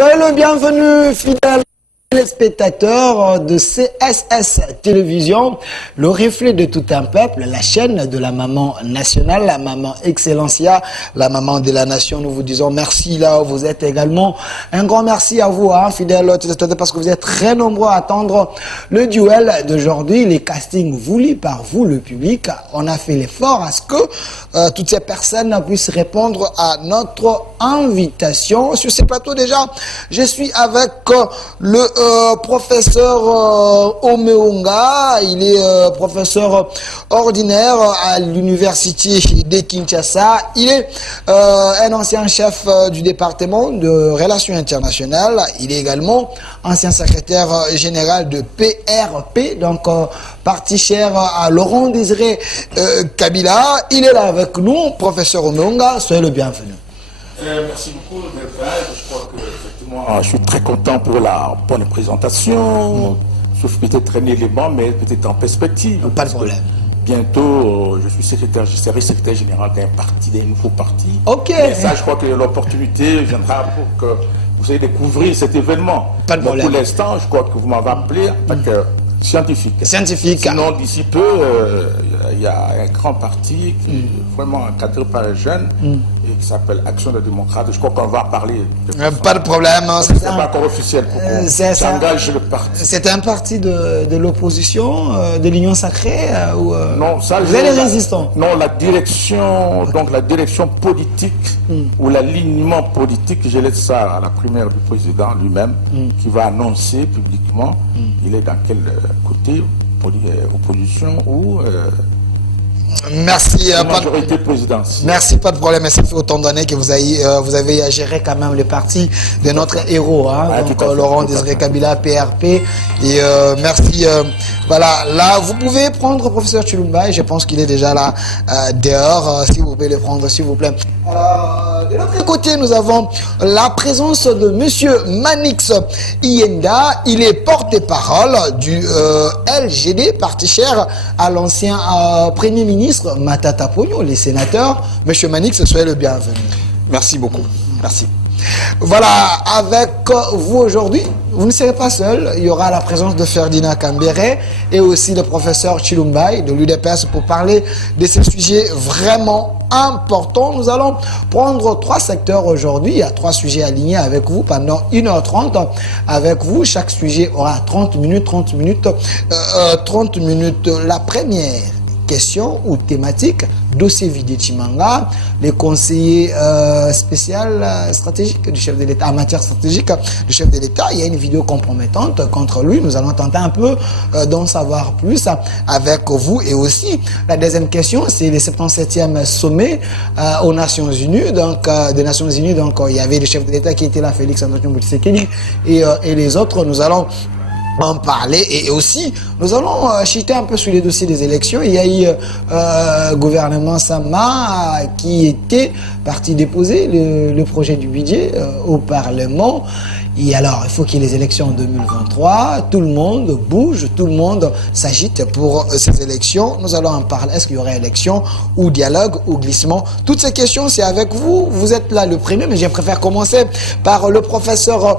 Soyez le bienvenu, fidèles téléspectateurs de CSS Télévision, le reflet de tout un peuple, la chaîne de la maman nationale, la maman Excellencia, la maman de la nation. Nous vous disons merci là où vous êtes également. Un grand merci à vous, fidèles téléspectateurs, parce que vous êtes très nombreux à attendre le duel d'aujourd'hui, les castings voulus par vous, le public. On a fait l'effort à ce que toutes ces personnes puissent répondre à notre invitation. Sur ces plateaux déjà, je suis avec le professeur Omeonga. Il est professeur ordinaire à l'université de Kinshasa. Il est un ancien chef du département de relations internationales. Il est également ancien secrétaire général de PRP, donc parti cher à Laurent Désiré Kabila. Il est là avec nous, professeur Omeonga. Soyez le bienvenu. Merci beaucoup, Delphine. Je crois que je suis très content pour la bonne présentation. Sauf peut-être traîner les bancs, mais peut-être en perspective. Pas de problème. Bientôt, je serai secrétaire général d'un parti, d'un nouveau parti. Ok. Et ça, je crois que l'opportunité viendra pour que vous ayez découvrir cet événement. Pas de problème. Pour l'instant, je crois que vous m'avez appelé en tant que scientifique. Scientifique. Sinon, d'ici peu, il y a un grand parti qui est vraiment encadré par les jeunes et qui s'appelle Action des démocrates. Je crois qu'on va parler. Pas de problème. C'est pas encore officiel pour qu'on s'engage le parti. C'est un parti de l'opposition, de l'Union sacrée ou non, ça, vous êtes les résistants? Non, la direction, donc la direction politique ou l'alignement politique, je laisse ça à la primaire du président lui-même qui va annoncer publiquement il est dans quel côté, opposition ou merci, majorité présidentielle. Merci, pas de problème. Ça fait autant d'années que vous avez géré quand même le parti de notre héros, donc Laurent Désiré Kabila, PRP. Et merci. Voilà, là, vous pouvez prendre professeur Chilumba. Je pense qu'il est déjà là dehors. Si vous pouvez le prendre, s'il vous plaît. Alors, de l'autre côté, nous avons la présence de monsieur Manix Ienda. Il est porte-parole du LGD, parti cher à l'ancien Premier ministre Matata Ponyo, les sénateurs. Monsieur Manix, soyez le bienvenu. Merci beaucoup. Merci. Voilà, avec vous aujourd'hui, vous ne serez pas seul. Il y aura la présence de Ferdinand Cambéré et aussi le professeur Chilumba de l'UDPS pour parler de ces sujets vraiment importants. Nous allons prendre 3 secteurs aujourd'hui. Il y a 3 sujets alignés avec vous pendant 1h30. Avec vous, chaque sujet aura 30 minutes, 30 minutes. La première question ou thématique, dossier Vidi Chimanga, les conseillers spécial stratégiques du chef de l'État, en matière stratégique du chef de l'État. Il y a une vidéo compromettante contre lui. Nous allons tenter un peu d'en savoir plus avec vous. Et aussi, la deuxième question, c'est le 77e sommet aux Nations Unies. Donc, des Nations Unies, donc il y avait le chef de l'État qui était là, Félix Antoine Tshisekedi, et les autres. Nous allons en parler et aussi nous allons chuter un peu sur les dossiers des élections. Il y a eu gouvernement Sama qui était parti déposer le projet du budget au Parlement. Et alors, il faut qu'il y ait les élections en 2023. Tout le monde bouge, tout le monde s'agite pour ces élections. Nous allons en parler. Est-ce qu'il y aurait élection ou dialogue ou glissement? Toutes ces questions, c'est avec vous. Vous êtes là le premier, mais je préfère commencer par le professeur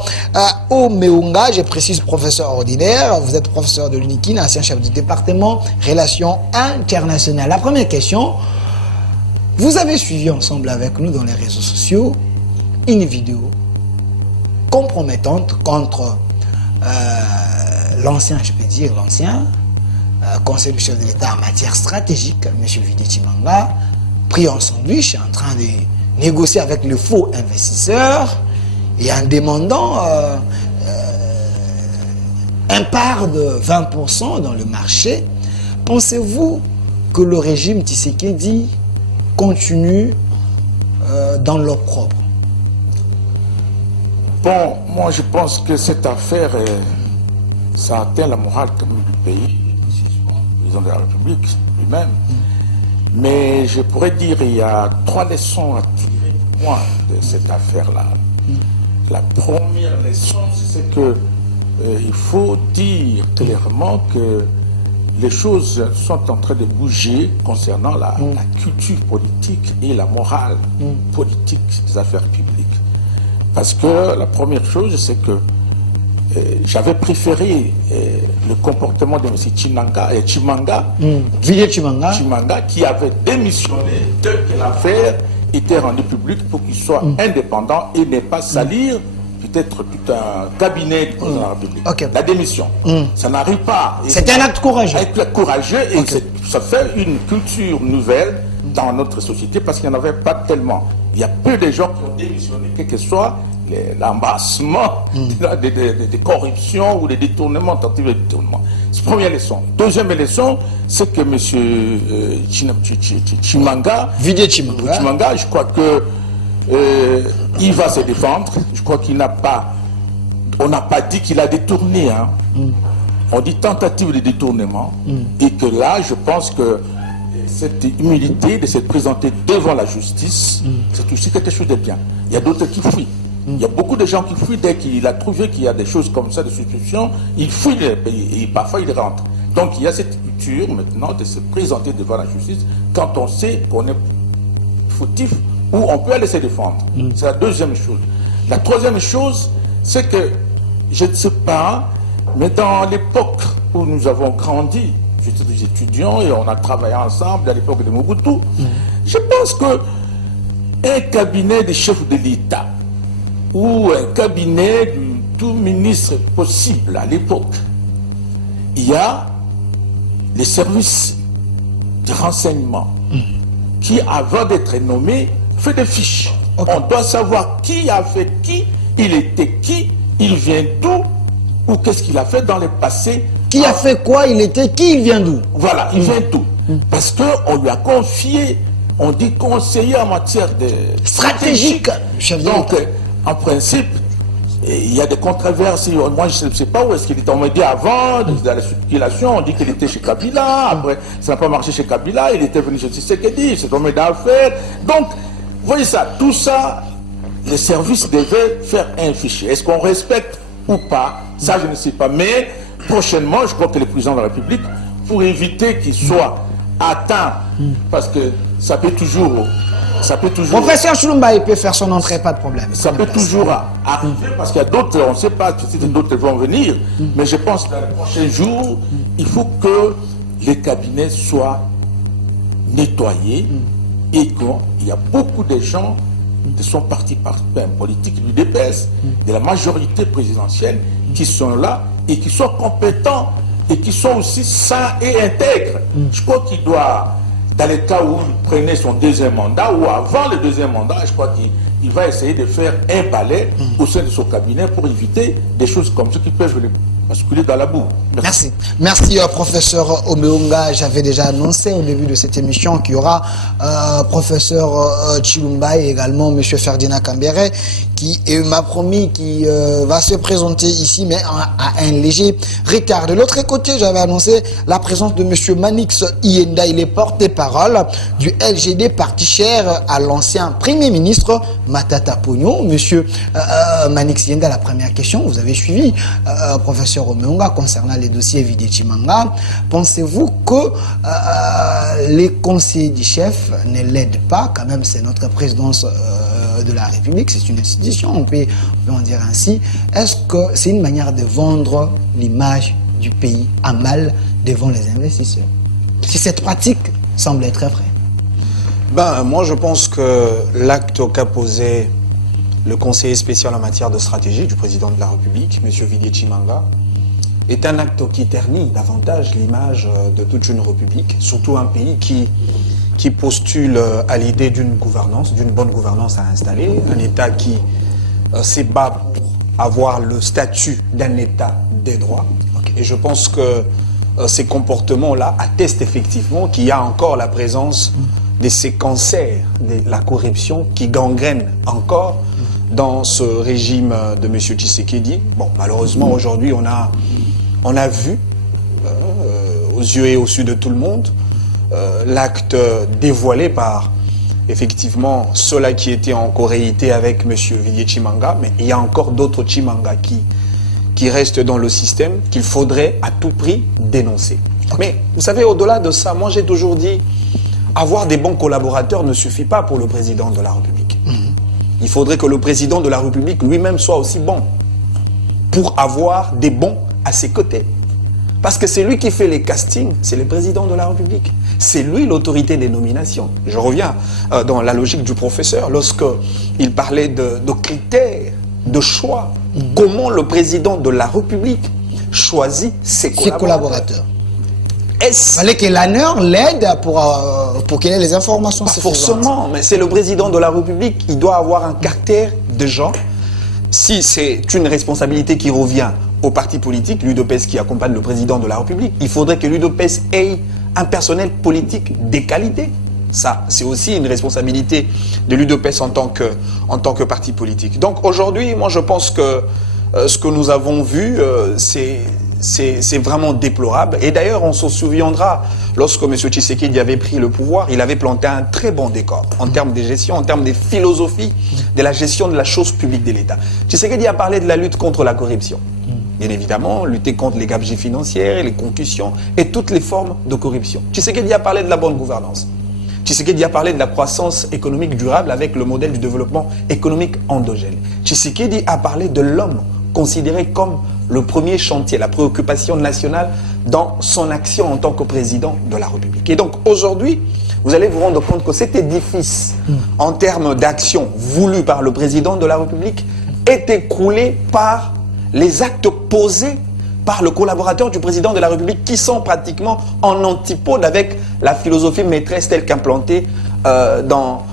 Omeonga. Je précise professeur ordinaire. Vous êtes professeur de l'UNIKIN, ancien chef du département relations internationales. La première question, vous avez suivi ensemble avec nous dans les réseaux sociaux une vidéo compromettante contre l'ancien, je peux dire l'ancien conseil du chef de l'État en matière stratégique, M. Vidi Chimanga, pris en sandwich, en train de négocier avec le faux investisseur et en demandant un part de 20% dans le marché. Pensez-vous que le régime Tshisekedi continue dans l'opprobre? Bon, moi je pense que cette affaire, ça atteint la morale quand même du pays, le président de la République lui-même. Mais je pourrais dire qu'il y a 3 leçons à tirer pour moi de cette affaire-là. La première leçon, c'est que il faut dire clairement que les choses sont en train de bouger concernant la culture politique et la morale politique des affaires publiques. Parce que la première chose, c'est que j'avais préféré le comportement de M. Chimanga, Chimanga, qui avait démissionné dès que l'affaire était rendue publique pour qu'il soit indépendant et ne pas salir peut-être tout un cabinet du président de la République. Okay. La démission. Ça n'arrive pas. C'est un acte courageux. Un acte courageux et ça fait une culture nouvelle dans notre société parce qu'il n'y en avait pas tellement. Il y a peu de gens qui ont démissionné, quel que soit l'embrassement des corruptions ou des détournements, tentatives de détournement. C'est la première leçon. Deuxième leçon, c'est que M. Chimanga, je crois que il va se défendre. Je crois qu'il n'a pas... On n'a pas dit qu'il a détourné. Hein. On dit tentative de détournement. Et que là, je pense que cette humilité de se présenter devant la justice, c'est aussi quelque chose de bien. Il y a d'autres qui fuient. Il y a beaucoup de gens qui fuient dès qu'il a trouvé qu'il y a des choses comme ça, des situations, il fuit le pays et parfois il rentre. Donc il y a cette culture maintenant de se présenter devant la justice quand on sait qu'on est fautif ou on peut aller se défendre. C'est la deuxième chose. La troisième chose, c'est que, je ne sais pas, mais dans l'époque où nous avons grandi, j'étais des étudiants et on a travaillé ensemble à l'époque de Mobutu, je pense que un cabinet de chef de l'État ou un cabinet de tout ministre possible à l'époque, il y a les services de renseignement qui, avant d'être nommé, fait des fiches. On doit savoir qui a fait qui, il était qui, il vient d'où, ou qu'est-ce qu'il a fait dans le passé. Qui a fait quoi, il était qui, il vient d'où. Voilà, il vient d'où. Parce qu'on lui a confié, on dit conseiller en matière de stratégique. Donc, en principe, il y a des controverses. Moi, je ne sais pas où est-ce qu'il était. On m'a dit avant, dans la circulation, on dit qu'il était chez Kabila. Après, ça n'a pas marché chez Kabila. Il était venu chez Tshisekedi. C'est tombé d'affaires. Donc, vous voyez ça. Tout ça, les services devaient faire un fichier. Est-ce qu'on respecte ou pas? Ça, je ne sais pas. Mais prochainement, je crois que le président de la République, pour éviter qu'il soit atteint, parce que ça peut toujours... Professeur Chilumba, il peut faire son entrée, pas de problème. Ça peut toujours arriver parce qu'il y a d'autres, on ne sait pas si d'autres vont venir, mais je pense que dans les prochains jours, il faut que les cabinets soient nettoyés et qu'il y a beaucoup de gens de son parti politique, du DPS, de la majorité présidentielle, qui sont là et qui sont compétents et qui sont aussi sains et intègres. Je crois qu'il doit... Dans le cas où il prenait son deuxième mandat ou avant le deuxième mandat, je crois qu'il va essayer de faire un balai au sein de son cabinet pour éviter des choses comme ça qui peuvent le basculer dans la boue. Merci. Merci, professeur Omeunga. J'avais déjà annoncé au début de cette émission qu'il y aura professeur Chilumba et également monsieur Ferdinand Kambere qui m'a promis qu'il va se présenter ici, mais à un léger retard. De l'autre côté, j'avais annoncé la présence de monsieur Manix Ienda. Il est porte-parole du LGD, parti cher à l'ancien Premier ministre Matata Ponyo. Monsieur Manix Ienda, la première question, vous avez suivi professeur Omeunga concernant les dossiers Vidé Chimanga. Pensez-vous que les conseillers du chef ne l'aident pas? Quand même, c'est notre présidence de la République, c'est une institution, on peut en dire ainsi. Est-ce que c'est une manière de vendre l'image du pays à mal devant les investisseurs? Si cette pratique semble être vraie. Moi, je pense que l'acte qu'a posé le conseiller spécial en matière de stratégie du président de la République, M. Vidé Chimanga, est un acte qui ternit davantage l'image de toute une république, surtout un pays qui postule à l'idée d'une gouvernance, d'une bonne gouvernance à installer, un État qui se bat pour avoir le statut d'un État des droits. Et je pense que ces comportements-là attestent effectivement qu'il y a encore la présence de ces cancers, de la corruption qui gangrène encore dans ce régime de M. Tshisekedi. Bon, malheureusement, aujourd'hui, on a vu, aux yeux et au su de tout le monde, l'acte dévoilé par, effectivement, ceux-là qui étaient en corréité avec M. Vidé Chimanga, mais il y a encore d'autres Chimanga qui restent dans le système qu'il faudrait à tout prix dénoncer. Mais vous savez, au-delà de ça, moi j'ai toujours dit, avoir des bons collaborateurs ne suffit pas pour le président de la République. il faudrait que le président de la République lui-même soit aussi bon pour avoir des bons à ses côtés. Parce que c'est lui qui fait les castings, c'est le président de la République. C'est lui l'autorité des nominations. Je reviens dans la logique du professeur, lorsqu'il parlait de critères, de choix. Comment le président de la République choisit ses collaborateurs. Il fallait que l'ANER l'aide pour qu'il ait les informations. Pas forcément, mais c'est le président de la République. Il doit avoir un caractère de gens. Si c'est une responsabilité qui revient au parti politique, l'UDPS qui accompagne le président de la République, il faudrait que l'UDPS ait un personnel politique de qualité. Ça, c'est aussi une responsabilité de l'UDPS en tant que parti politique. Donc aujourd'hui, moi je pense que ce que nous avons vu, c'est vraiment déplorable. Et d'ailleurs, on se souviendra, lorsque M. Tshisekedi avait pris le pouvoir, il avait planté un très bon décor en termes de gestion, en termes de philosophie de la gestion de la chose publique de l'État. Tshisekedi a parlé de la lutte contre la corruption. Bien évidemment, lutter contre les gabegies financières, les concussions et toutes les formes de corruption. Tshisekedi a parlé de la bonne gouvernance. Tshisekedi a parlé de la croissance économique durable avec le modèle du développement économique endogène. Tshisekedi a parlé de l'homme considéré comme le premier chantier, la préoccupation nationale dans son action en tant que président de la République. Et donc aujourd'hui, vous allez vous rendre compte que cet édifice, en termes d'action voulue par le président de la République, est écroulé par les actes posés par le collaborateur du président de la République qui sont pratiquement en antipode avec la philosophie maîtresse telle qu'implantée dans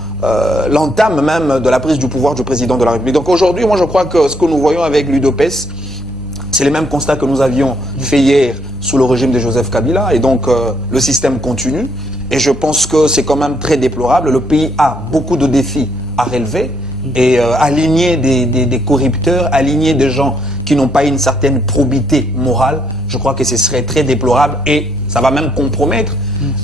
l'entame même de la prise du pouvoir du président de la République. Donc aujourd'hui, moi je crois que ce que nous voyons avec l'UDPS, c'est les mêmes constats que nous avions fait hier sous le régime de Joseph Kabila, et donc le système continue. Et je pense que c'est quand même très déplorable. Le pays a beaucoup de défis à relever, et aligner des corrupteurs, aligner des gens qui n'ont pas une certaine probité morale, je crois que ce serait très déplorable, et ça va même compromettre,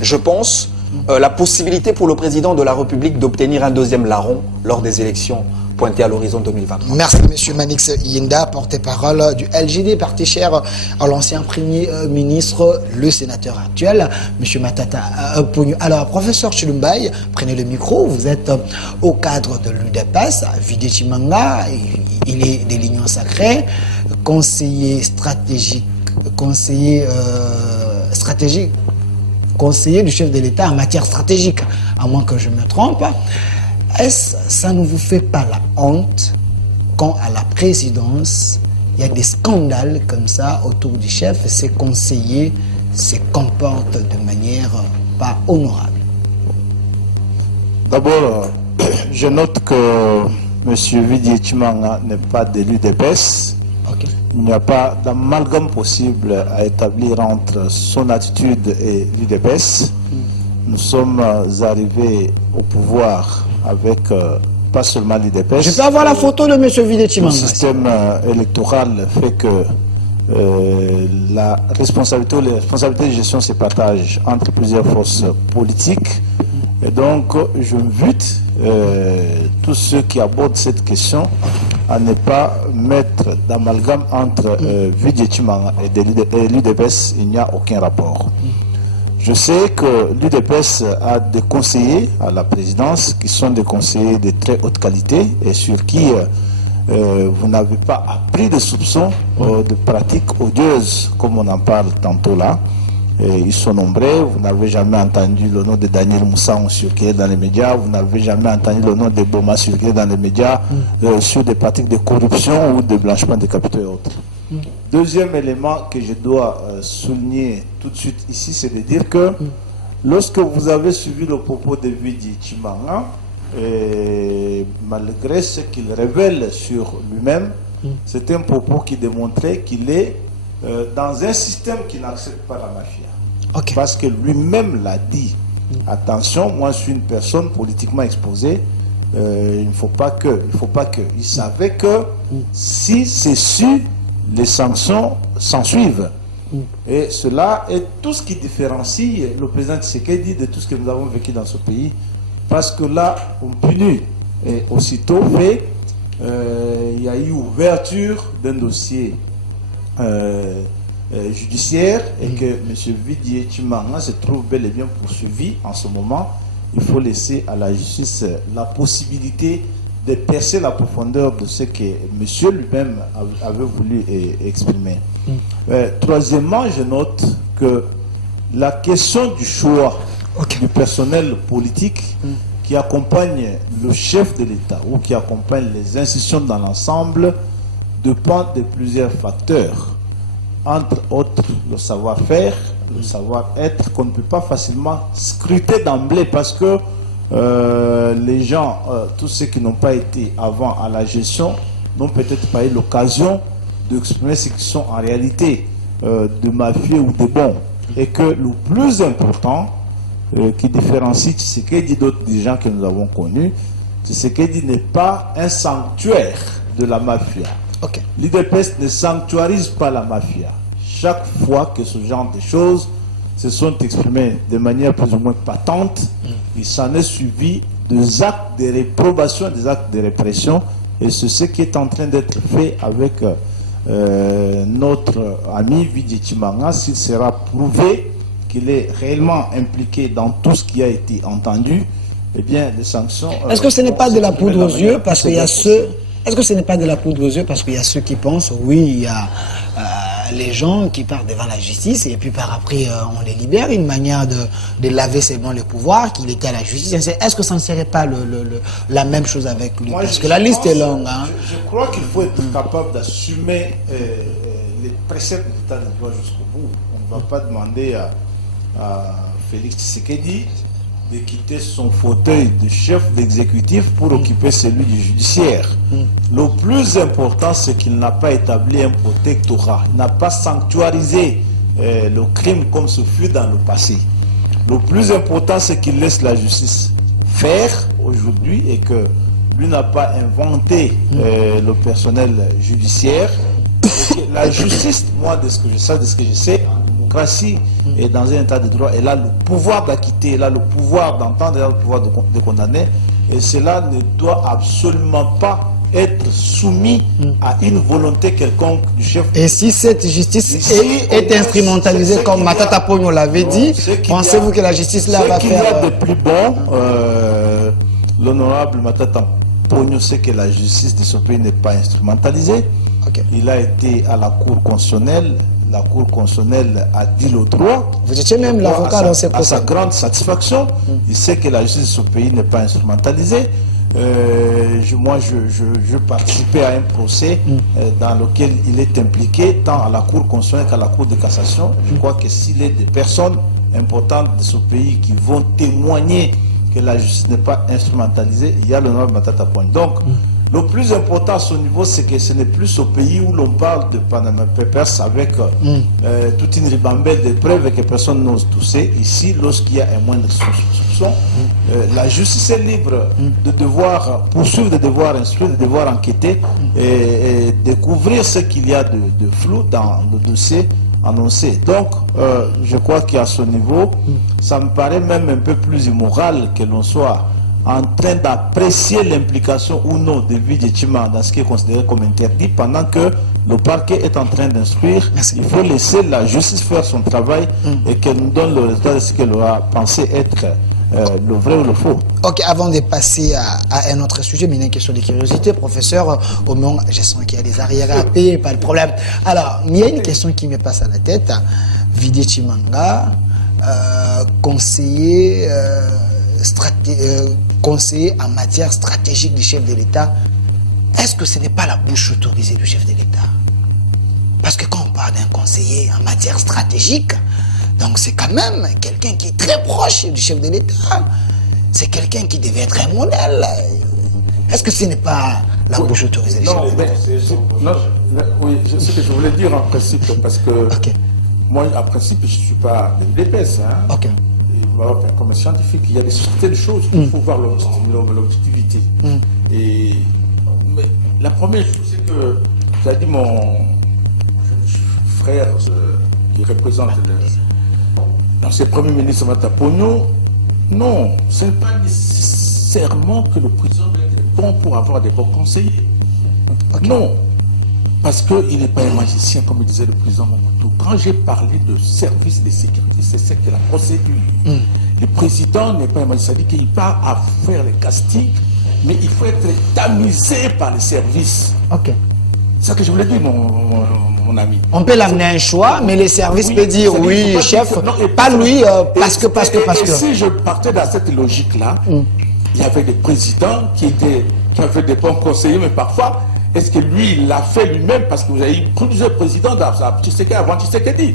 je pense, la possibilité pour le président de la République d'obtenir un deuxième larron lors des élections pointées à l'horizon 2023. Merci M. Manix Yinda, porte-parole du LGD, parti cher à l'ancien Premier ministre, le sénateur actuel, M. Matata Ponyo. Alors, professeur Chilumbaye, prenez le micro, vous êtes au cadre de l'UDPS, Vidi Tshimanga, il est des Lignes Sacrées, conseiller stratégique, conseiller du chef de l'État en matière stratégique, à moins que je me trompe. Est-ce ça ne vous fait pas la honte quand à la présidence, il y a des scandales comme ça autour du chef, ces conseillers se comportent de manière pas honorable? D'abord, je note que M. Vidi Tshimanga n'est pas de l'UDPS. Okay. Il n'y a pas d'amalgame possible à établir entre son attitude et l'UDPS. Nous sommes arrivés au pouvoir avec pas seulement l'UDPS. Je peux avoir la photo de M. Vidi Tshimanga? Le système électoral fait que la responsabilité de gestion se partage entre plusieurs forces politiques. Et donc, je invite tous ceux qui abordent cette question à ne pas mettre d'amalgame entre Vidi Tshimanga et l'UDPS. Il n'y a aucun rapport. Je sais que l'UDPS a des conseillers à la présidence qui sont des conseillers de très haute qualité et sur qui vous n'avez pas appris de soupçons de pratiques odieuses, comme on en parle tantôt là. Et ils sont nombreux. Vous n'avez jamais entendu le nom de Daniel Moussan circuler dans les médias. Vous n'avez jamais entendu le nom de Boma circuler dans les médias sur des pratiques de corruption ou de blanchiment de capitaux et autres. Deuxième élément que je dois souligner tout de suite ici, c'est de dire que lorsque vous avez suivi le propos de Vidi Tshimanga, malgré ce qu'il révèle sur lui-même, c'est un propos qui démontrait qu'il est dans un système qui n'accepte pas la mafia. Okay. Parce que lui-même l'a dit. Attention, moi je suis une personne politiquement exposée. Il ne faut pas que. Il savait que si c'est su, les sanctions s'en suivent. Et cela est tout ce qui différencie le président Tshisekedi de tout ce que nous avons vécu dans ce pays. Parce que là, on punit. Et aussitôt fait, il y a eu ouverture d'un dossier judiciaire et que M. Vidi Tshimanga se trouve bel et bien poursuivi en ce moment. Il faut laisser à la justice la possibilité de percer la profondeur de ce que monsieur lui-même avait voulu exprimer. Troisièmement, je note que la question du choix du personnel politique qui accompagne le chef de l'État ou qui accompagne les institutions dans l'ensemble dépend de plusieurs facteurs. Entre autres, le savoir-faire, le savoir-être qu'on ne peut pas facilement scruter d'emblée parce que les gens, tous ceux qui n'ont pas été avant à la gestion, n'ont peut-être pas eu l'occasion d'exprimer ce qui sont en réalité de mafieux ou de bons. Et que le plus important qui différencie Tshisekedi d'autres gens que nous avons connus, Tshisekedi n'est pas un sanctuaire de la mafia. L'IDPS ne sanctuarise pas la mafia. Chaque fois que ce genre de choses se sont exprimées de manière plus ou moins patente, il s'en est suivi des actes de réprobation, des actes de répression, et c'est ce qui est en train d'être fait avec notre ami Vidi Tshimanga, s'il sera prouvé qu'il est réellement impliqué dans tout ce qui a été entendu, eh bien, les sanctions... Est-ce que ce n'est pas de la poudre aux yeux parce qu'il y a ceux... Est-ce que ce n'est pas de la poudre aux yeux parce qu'il y a ceux qui pensent, oui, il y a les gens qui partent devant la justice et puis par après on les libère, une manière de laver seulement le pouvoir, qu'il était à la justice. Est-ce que ça ne serait pas la même chose avec lui? Parce que la liste est longue. Hein. Je crois qu'il faut être capable d'assumer les préceptes de l'état de droit jusqu'au bout. On ne va pas demander à Félix Tshisekedi de quitter son fauteuil de chef d'exécutif pour occuper celui du judiciaire. Le plus important, c'est qu'il n'a pas établi un protectorat. Il n'a pas sanctuarisé le crime comme ce fut dans le passé. Le plus important, c'est qu'il laisse la justice faire aujourd'hui et que lui n'a pas inventé le personnel judiciaire. Et que la justice, moi, de ce que je sais, en démocratie et dans un état de droit, elle a le pouvoir d'acquitter, elle a le pouvoir d'entendre, elle a le pouvoir de condamner. Et cela ne doit absolument pas être soumis à une volonté quelconque du chef. Et si cette justice est instrumentalisée, comme Matata Pogno l'avait dit, pensez-vous que la justice là va faire... Ce qu'il y a de plus bon, l'honorable Matata Pogno sait que la justice de ce pays n'est pas instrumentalisée. Il a été à la Cour constitutionnelle. La Cour constitutionnelle a dit le droit. Vous étiez même l'avocat dans ces procès. À sa grande satisfaction, il sait que la justice de ce pays n'est pas instrumentalisée. Moi, je participais à un procès dans lequel il est impliqué tant à la Cour constitutionnelle qu'à la Cour de cassation. Je crois que s'il y a des personnes importantes de ce pays qui vont témoigner que la justice n'est pas instrumentalisée, il y a l'honorable Matata Pogno. Donc, le plus important à ce niveau, c'est que ce n'est plus au pays où l'on parle de Panama Papers avec toute une ribambelle de preuves et que personne n'ose toucher. Ici, lorsqu'il y a un moindre soupçon, la justice est libre de devoir poursuivre, de devoir instruire, de devoir enquêter et découvrir ce qu'il y a de flou dans le dossier annoncé. Donc, je crois qu'à ce niveau, ça me paraît même un peu plus immoral que l'on soit en train d'apprécier l'implication ou non de Vidi Tshimanga dans ce qui est considéré comme interdit pendant que le parquet est en train d'instruire. Il faut laisser la justice faire son travail et qu'elle nous donne le résultat de ce qu'elle aura pensé être le vrai ou le faux. Ok, avant de passer à un autre sujet, mais il y a une question de curiosité, professeur, au moment, je sens qu'il y a des arrières à payer, pas de problème. Alors, il y a une question qui me passe à la tête. Vidi Tshimanga, conseiller en matière stratégique du chef de l'État, est-ce que ce n'est pas la bouche autorisée du chef de l'État? Parce que quand on parle d'un conseiller en matière stratégique, donc c'est quand même quelqu'un qui est très proche du chef de l'État. C'est quelqu'un qui devait être un modèle. Est-ce que ce n'est pas la bouche autorisée du chef de l'État? Oui, c'est ce que je voulais dire en principe, parce que moi, en principe, je ne suis pas de l'IDPS. Comme un scientifique, il y a des sociétés de choses, il faut voir l'objectivité. Mais la première chose, c'est que, tu as dit mon frère qui représente l'ancien Premier ministre Matata Pogno, non, ce n'est pas nécessairement que le président est bon pour avoir des bons conseillers. Non, parce qu'il n'est pas un magicien, comme le disait le président Mobutu. Quand j'ai parlé de service de sécurité, c'est ça que la procédure. Le président n'est pas un magicien, il dit qu'il part à faire les castings mais il faut être tamisé par les services. Ok. C'est ça que je voulais dire, mon ami. On peut l'amener un choix, mais les services Oui, peuvent dire c'est-à-dire, oui, faut pas chef, dire que non, et pas lui, parce que. Et si je partais dans cette logique-là, il y avait des présidents qui avaient des bons conseillers, mais parfois, est-ce que lui, il l'a fait lui-même? Parce que vous avez eu plusieurs présidents avant Tshisekedi.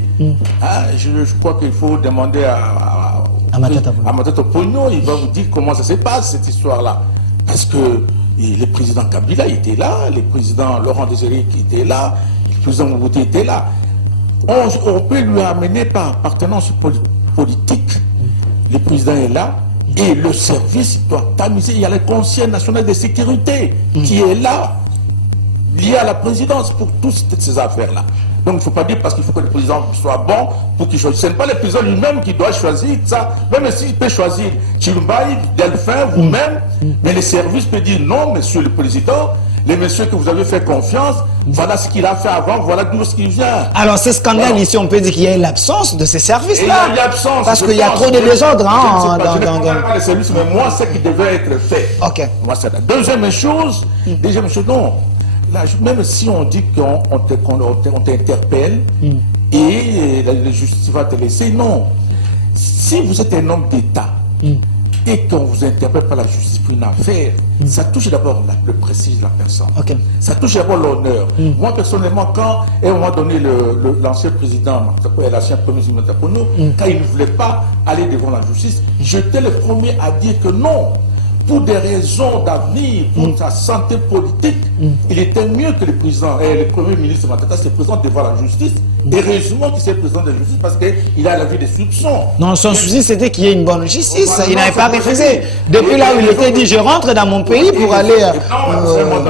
Hein, je crois qu'il faut demander à Matata Pogno, il va vous dire comment ça se passe, cette histoire-là. Parce que le président Kabila était là, le président Laurent Désiré qui était là, le président Mobutu était là. On peut lui amener par appartenance politique. Le président est là et le service doit tamiser. Il y a le Conseil national de sécurité qui est là, lié à la présidence pour toutes ces affaires-là. Donc il ne faut pas dire parce qu'il faut que le président soit bon pour qu'il choisisse. Ce n'est pas le président lui-même qui doit choisir ça. Même s'il peut choisir Chilumbaï, Delphin, vous-même, mais le service peut dire non, monsieur le président, les messieurs que vous avez fait confiance, voilà ce qu'il a fait avant, voilà d'où ce qu'il vient. Alors, ce scandale ici, on peut dire qu'il y a l'absence de ces services-là. Il y a l'absence. Parce qu'il y a trop de désordre. Je ne connais pas les services, mais moi, c'est ce qui devait être fait. Ok. Moi, c'est la deuxième chose, non. Là, même si on dit qu'on t'interpelle et la justice va te laisser, non. Si vous êtes un homme d'État et qu'on vous interpelle par la justice pour une affaire, ça touche d'abord le prestige de la personne. Okay. Ça touche d'abord l'honneur. Moi, personnellement, quand, à un moment donné, l'ancien président, l'ancien premier ministre Matapono, quand il ne voulait pas aller devant la justice, j'étais le premier à dire que non. Pour des raisons d'avenir, pour sa santé politique, il était mieux que le président, le premier ministre Matata se présente devant la justice. Heureusement qu'il s'est présenté devant la justice parce qu'il a la vie des soupçons. Non, son souci c'était qu'il y ait une bonne justice. Il n'avait pas refusé. Depuis là où il était dit, je rentre dans mon pays pour aller.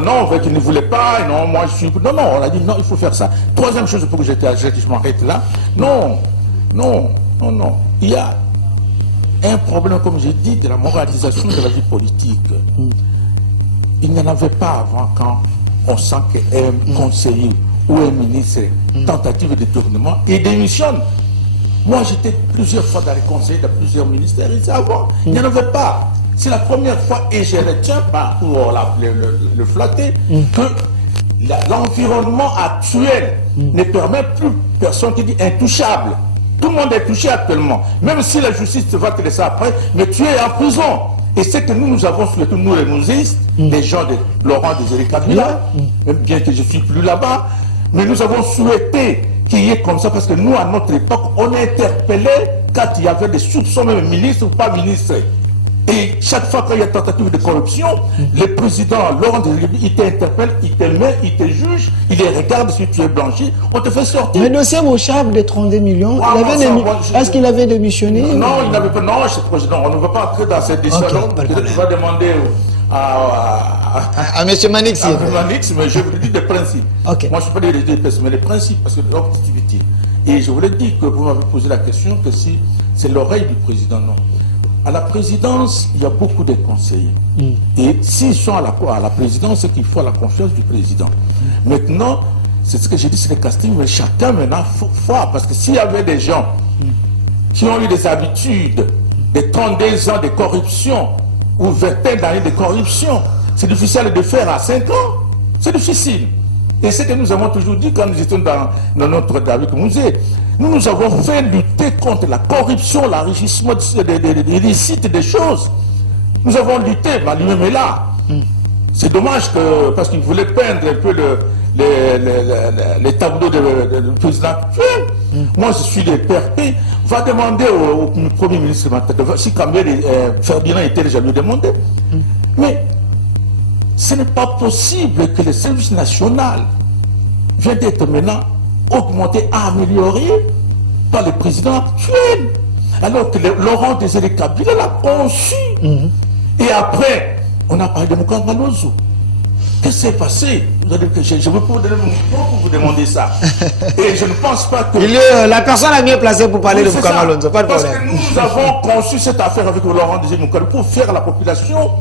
Non, il ne voulait pas. Non, moi je suis. Non, on a dit non, il faut faire ça. Troisième chose pour que je m'arrête là. Non. Il y a un problème, comme j'ai dit, de la moralisation de la vie politique. Il n'y en avait pas avant quand on sent qu'un conseiller ou un ministre tentative de détournement et démissionne. Moi, j'étais plusieurs fois dans les conseils de plusieurs ministères ici avant. Il n'y en avait pas. C'est la première fois, et je retiens pas pour le flatter, que l'environnement actuel ne permet plus personne qui dit intouchable. Tout le monde est touché actuellement. Même si la justice va te laisser après, mais tu es en prison. Et c'est que nous avons souhaité, nous les nouzistes, les gens de Laurent Désiré Kabila, même bien que je ne suis plus là-bas, mais nous avons souhaité qu'il y ait comme ça, parce que nous, à notre époque, on interpellait quand il y avait des soupçons, même ministres ou pas ministres. Et chaque fois qu'il y a tentative de corruption, le président Laurent Désiré, il t'interpelle, il te met, il te juge, il les regarde si tu es blanchi, on te fait sortir. Le dossier Mouchab de 32 millions, est-ce qu'il avait démissionné? Non, il n'avait pas. Non, c'est président. On ne va pas entrer dans cette décision. Tu vas demander à M. Manix. À M. Manix, mais je vous dis des principes. Okay. Moi, je ne suis pas des principes, mais les principes, parce que l'objectivité. Et je voulais dire que vous m'avez posé la question que si c'est l'oreille du président, non. À la présidence, il y a beaucoup de conseillers. Et s'ils sont à la présidence, c'est qu'il faut la confiance du président. Maintenant, c'est ce que j'ai dit, c'est le casting, mais chacun maintenant faut voir. Parce que s'il y avait des gens qui ont eu des habitudes de 32 ans de corruption ou 20 d'années de corruption, c'est difficile de faire à 5 ans. C'est difficile. Et c'est que nous avons toujours dit quand nous étions dans notre David Mouzé, nous avons fait lutter contre la corruption, l'enrichissement des illicites des choses. Nous avons lutté, mais lui-même est là. C'est dommage que, parce qu'il voulait peindre un peu les tableaux du président actuel. Moi, je suis des PRP. Va demander au Premier ministre si Kamel Ferdinand était déjà lui demandé. Mais ce n'est pas possible que le service national vienne d'être maintenant augmenté, amélioré par le président actuel. Alors que Laurent Désiré Kabila l'a conçu. Et après, on a parlé de Mukangalonzo. Qu'est-ce qui s'est passé? Je veux vous donner mon micro pour vous demander ça. Et je ne pense pas que... Il est la personne la mieux placée pour parler de Mukangalonzo, pas de problème. Parce que nous avons conçu cette affaire avec Laurent Désiré Mukangalonzo pour faire à la population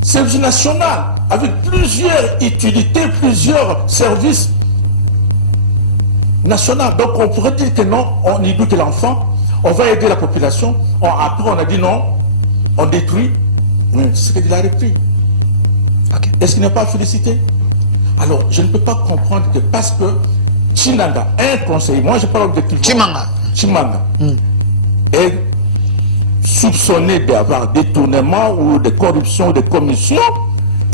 service national, avec plusieurs utilités, plusieurs services nationaux. Donc on pourrait dire que non, on éduque l'enfant, on va aider la population. Après on a dit non, on détruit. Mais c'est ce qu'il a repris. Ok. Est-ce qu'il n'est pas félicité? Alors, je ne peux pas comprendre que parce que Tshilanga, un conseiller, moi je parle objectivement. Tshimanga est soupçonné d'avoir détournement ou de corruption ou de commission,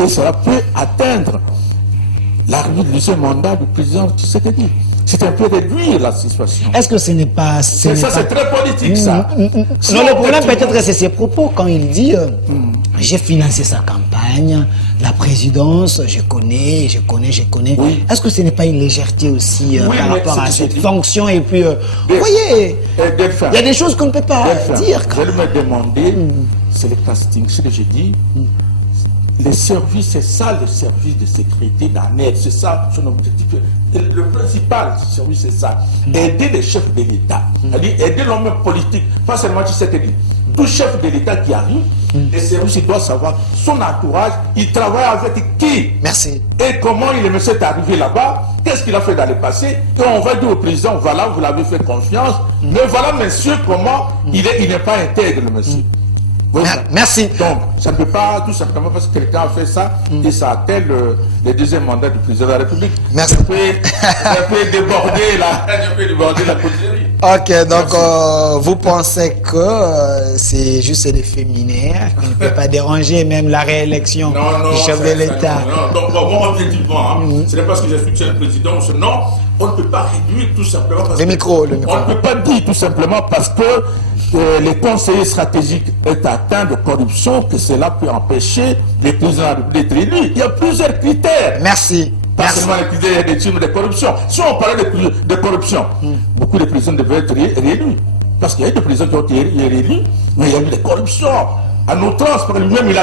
et cela peut atteindre l'arrivée du deuxième mandat du président Tshisekedi. C'est un peu réduire la situation. Est-ce que ce n'est pas... C'est très politique, ça. Non, le problème peut-être c'est ses propos quand il dit j'ai financé sa campagne, la présidence, je connais. Oui. Est-ce que ce n'est pas une légèreté aussi Oui, par mais rapport à c'est cette dit. fonction et puis, vous voyez, Delphin, il y a des choses qu'on ne peut pas dire. je vais me demander, c'est le casting, ce que j'ai dit. Les services, c'est ça le service de sécurité d'ANED, c'est ça son objectif. Le principal service, c'est ça. Aider les chefs de l'État, c'est-à-dire aider l'homme politique, pas seulement Tshisekedi. Tout chef de l'État qui arrive, les services, il doit savoir son entourage, il travaille avec qui. Merci. Et comment il est monsieur arrivé là-bas, qu'est-ce qu'il a fait dans le passé, et on va dire au président, voilà, vous l'avez fait confiance, mais voilà, monsieur, comment il n'est pas intègre, le monsieur. Oui, Merci. donc, ça ne peut pas, tout simplement parce que quelqu'un a fait ça, et ça atteint le deuxième mandat du président de la République. Merci. Ça peut déborder la poterie. Ok, donc vous pensez que c'est juste l'effet minaire qui ne peut pas déranger même la réélection du chef de l'État. Non, donc, moi, objectivement, ce n'est pas parce que je soutiens le président, non, on ne peut pas réduire tout simplement parce Le micro. on ne peut pas dire tout simplement parce que les conseillers stratégiques est atteint de corruption que cela peut empêcher les présidents d'être élus. Il y a plusieurs critères. Merci. Pas seulement les critères des crimes de corruption. Si on parlait de corruption, beaucoup de présidents devaient être réélus. Parce qu'il y a eu des présidents qui ont été réélus, mais il y a eu des corruptions. À outrance, par lui-même, il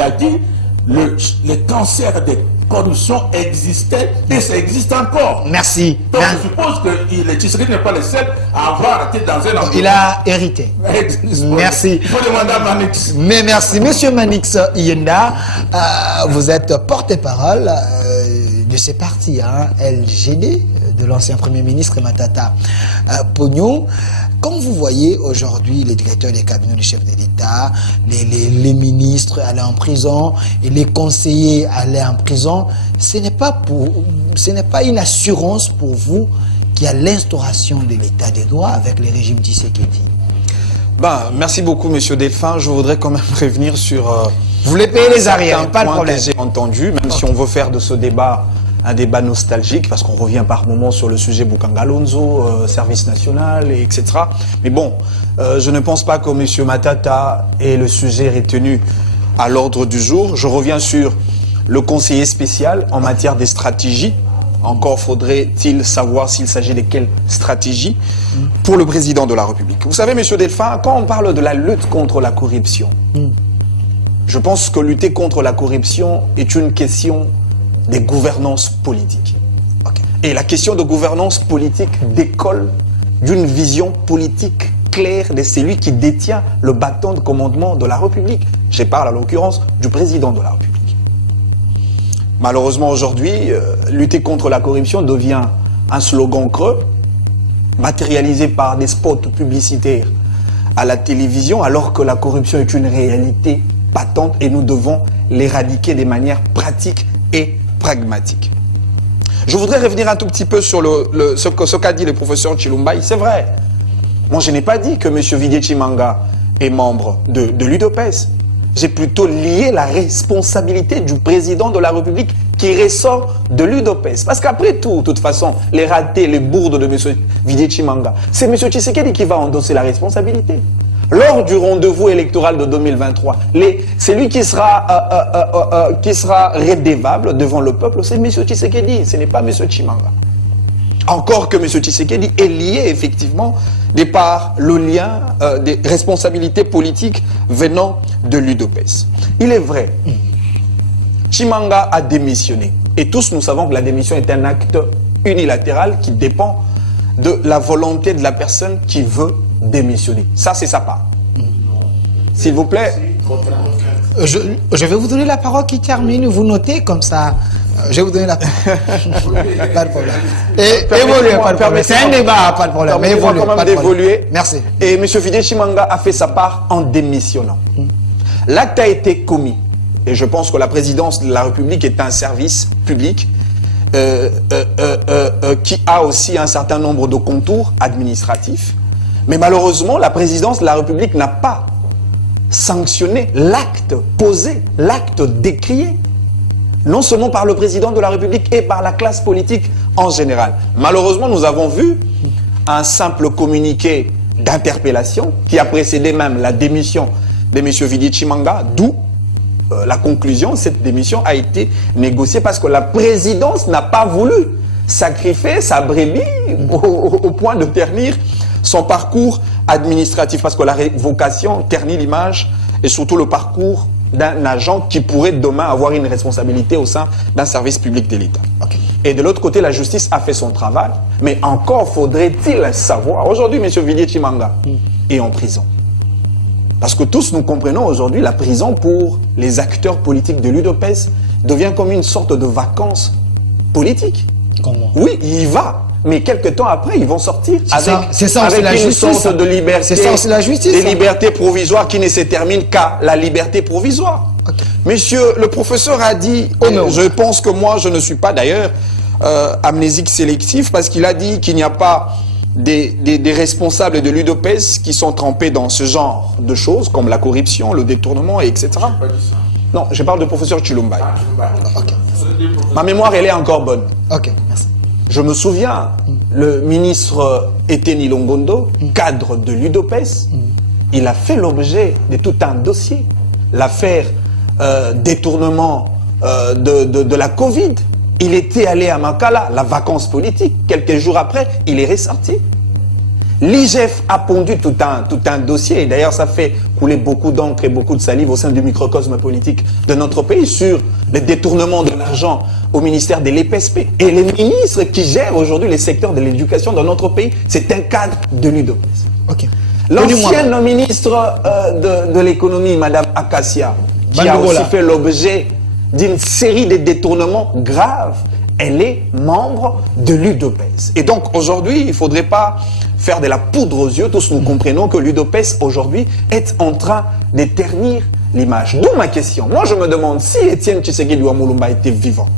a dit, le cancer des corruption existait et ça existe encore. Merci. Donc je suppose que le Tshisekedi n'est pas le seul à avoir été dans un environnement. Il a hérité. Merci. Il faut demander à Manix. Mais merci. Monsieur Manix Yenda, vous êtes porte-parole de ce parti, LGD, de l'ancien Premier ministre Matata Pogno. Comme vous voyez aujourd'hui les directeurs des cabinets du chef de l'État, les ministres allaient en prison et les conseillers allaient en prison, ce n'est pas une assurance pour vous qu'il y a l'instauration de l'État des droits avec le régime Tshisekedi. Merci beaucoup, monsieur Delphin. Je voudrais quand même revenir sur... vous voulez payer les arrières, pas de problème. Que j'ai entendu, même si on veut faire de ce débat un débat nostalgique, parce qu'on revient par moments sur le sujet Boukangalonzo, service national, etc. Mais bon, je ne pense pas que M. Matata ait le sujet retenu à l'ordre du jour. Je reviens sur le conseiller spécial en matière des stratégies. Encore faudrait-il savoir s'il s'agit de quelle stratégie pour le président de la République. Vous savez, M. Delphin, quand on parle de la lutte contre la corruption, je pense que lutter contre la corruption est une question des gouvernances politiques. Et la question de gouvernance politique décolle d'une vision politique claire de celui qui détient le bâton de commandement de la République. Je parle à l'occurrence du président de la République. Malheureusement aujourd'hui, lutter contre la corruption devient un slogan creux, matérialisé par des spots publicitaires à la télévision, alors que la corruption est une réalité patente et nous devons l'éradiquer de manière pratique et pragmatique. Je voudrais revenir un tout petit peu sur ce qu'a dit le professeur Chilumbaï. C'est vrai. Moi, je n'ai pas dit que M. Viguier Tshimanga est membre de l'UDPS. J'ai plutôt lié la responsabilité du président de la République qui ressort de l'UDPS. Parce qu'après tout, de toute façon, les ratés, les bourdes de M. Viguier Tshimanga, c'est M. Tshisekedi qui va endosser la responsabilité. Lors du rendez-vous électoral de 2023, c'est lui qui sera redevable devant le peuple, c'est M. Tshisekedi, ce n'est pas M. Tshimanga. Encore que M. Tshisekedi est lié effectivement de par le lien des responsabilités politiques venant de l'UDPS. Il est vrai, Tshimanga a démissionné. Et tous nous savons que la démission est un acte unilatéral qui dépend de la volonté de la personne qui veut démissionner. Ça, c'est sa part. S'il vous plaît. Je vais vous donner la parole qui termine. Vous notez comme ça. Je vais vous donner la parole. Pas de problème. Évoluez, pas de problème. C'est un débat, pas de problème. Mais évoluez, quand même d'évoluer. Merci. Et M. Viguier Tshimanga a fait sa part en démissionnant. L'acte a été commis. et je pense que la présidence de la République est un service public qui a aussi un certain nombre de contours administratifs. Mais malheureusement, la présidence de la République n'a pas sanctionné l'acte posé, l'acte décrié, non seulement par le président de la République et par la classe politique en général. Malheureusement, nous avons vu un simple communiqué d'interpellation qui a précédé même la démission de M. Vidi Tshimanga, d'où la conclusion, cette démission a été négociée parce que la présidence n'a pas voulu sacrifier sa brebis au point de ternir son parcours administratif, parce que la révocation ternit l'image et surtout le parcours d'un agent qui pourrait demain avoir une responsabilité au sein d'un service public de l'État. Okay. Et de l'autre côté, la justice a fait son travail, mais encore faudrait-il savoir, aujourd'hui, M. Vidi Tshimanga est en prison. Parce que tous nous comprenons aujourd'hui, la prison pour les acteurs politiques de l'UDPS devient comme une sorte de vacances politiques. Comment? Oui, il y va. Mais quelques temps après, ils vont sortir avec une sorte de liberté, c'est ça aussi la justice, des libertés provisoires qui ne se terminent qu'à la liberté provisoire. Okay. Monsieur, le professeur a dit, je pense que moi, je ne suis pas d'ailleurs amnésique sélectif, parce qu'il a dit qu'il n'y a pas des responsables de l'UDPS qui sont trempés dans ce genre de choses, comme la corruption, le détournement, etc. Non, je parle de professeur Chilumba. Okay. Ma mémoire, elle est encore bonne. Ok, merci. Je me souviens, le ministre Eteni Longondo, cadre de l'UDPS, il a fait l'objet de tout un dossier. L'affaire détournement de la Covid. Il était allé à Makala, la vacance politique. Quelques jours après, il est ressorti. L'IGF a pondu tout un dossier. D'ailleurs, ça fait couler beaucoup d'encre et beaucoup de salive au sein du microcosme politique de notre pays sur le détournement de l'argent au ministère de l'EPSP. Et les ministres qui gèrent aujourd'hui les secteurs de l'éducation dans notre pays, c'est un cadre de l'UDPS. Okay. L'ancienne ministre de l'économie, Madame Akassia, qui a aussi fait l'objet d'une série de détournements graves, elle est membre de l'UDPS. Et donc aujourd'hui, il ne faudrait pas faire de la poudre aux yeux. Tous nous comprenons que l'UDPS aujourd'hui est en train de ternir l'image. D'où ma question. Moi, je me demande si Étienne Tshisekedi Ouamulumba était vivant.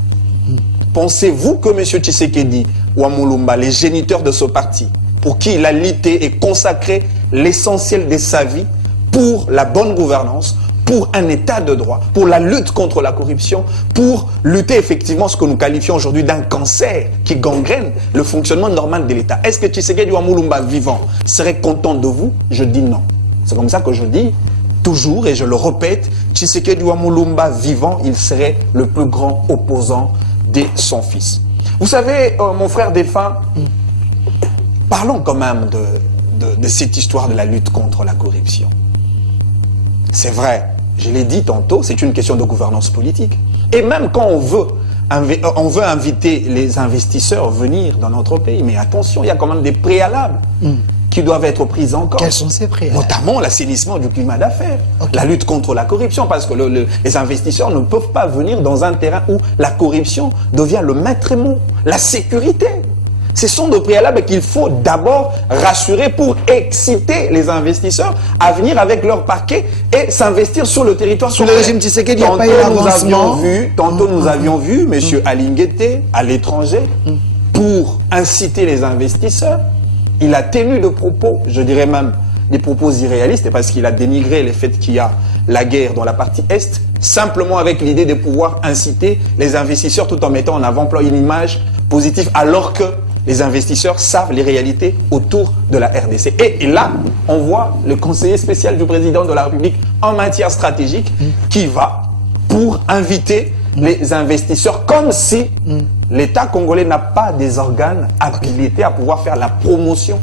Pensez-vous que M. Tshisekedi Ouamulumba, les géniteurs de ce parti, pour qui il a lutté et consacré l'essentiel de sa vie pour la bonne gouvernance, pour un état de droit, pour la lutte contre la corruption, pour lutter effectivement ce que nous qualifions aujourd'hui d'un cancer qui gangrène le fonctionnement normal de l'État. Est-ce que Tshisekedi Ouamulumba vivant serait content de vous? Je dis non. C'est comme ça que je dis toujours, et je le répète, Tshisekedi Ouamulumba vivant, il serait le plus grand opposant de son fils. Vous savez, mon frère défunt, parlons quand même de cette histoire de la lutte contre la corruption. C'est vrai, je l'ai dit tantôt, c'est une question de gouvernance politique. Et même quand on veut inviter les investisseurs à venir dans notre pays, mais attention, il y a quand même des préalables qui doivent être pris en compte. Quels sont ces préalables? Notamment l'assainissement du climat d'affaires, la lutte contre la corruption, parce que les investisseurs ne peuvent pas venir dans un terrain où la corruption devient le maître mot, la sécurité. Ce sont des préalables qu'il faut d'abord rassurer pour exciter les investisseurs à venir avec leur parquet et s'investir sur le territoire. Sous le régime Tshisekedi, il n'y a pas eu d'avancement. Tantôt nous avions vu M. Alinguete à l'étranger pour inciter les investisseurs. Il a tenu des propos, je dirais même des propos irréalistes, parce qu'il a dénigré le fait qu'il y a la guerre dans la partie Est, simplement avec l'idée de pouvoir inciter les investisseurs tout en mettant en avant-plan une image positive, alors que les investisseurs savent les réalités autour de la RDC. Et là, on voit le conseiller spécial du président de la République en matière stratégique qui va pour inviter les investisseurs, comme si l'État congolais n'a pas des organes habilités à pouvoir faire la promotion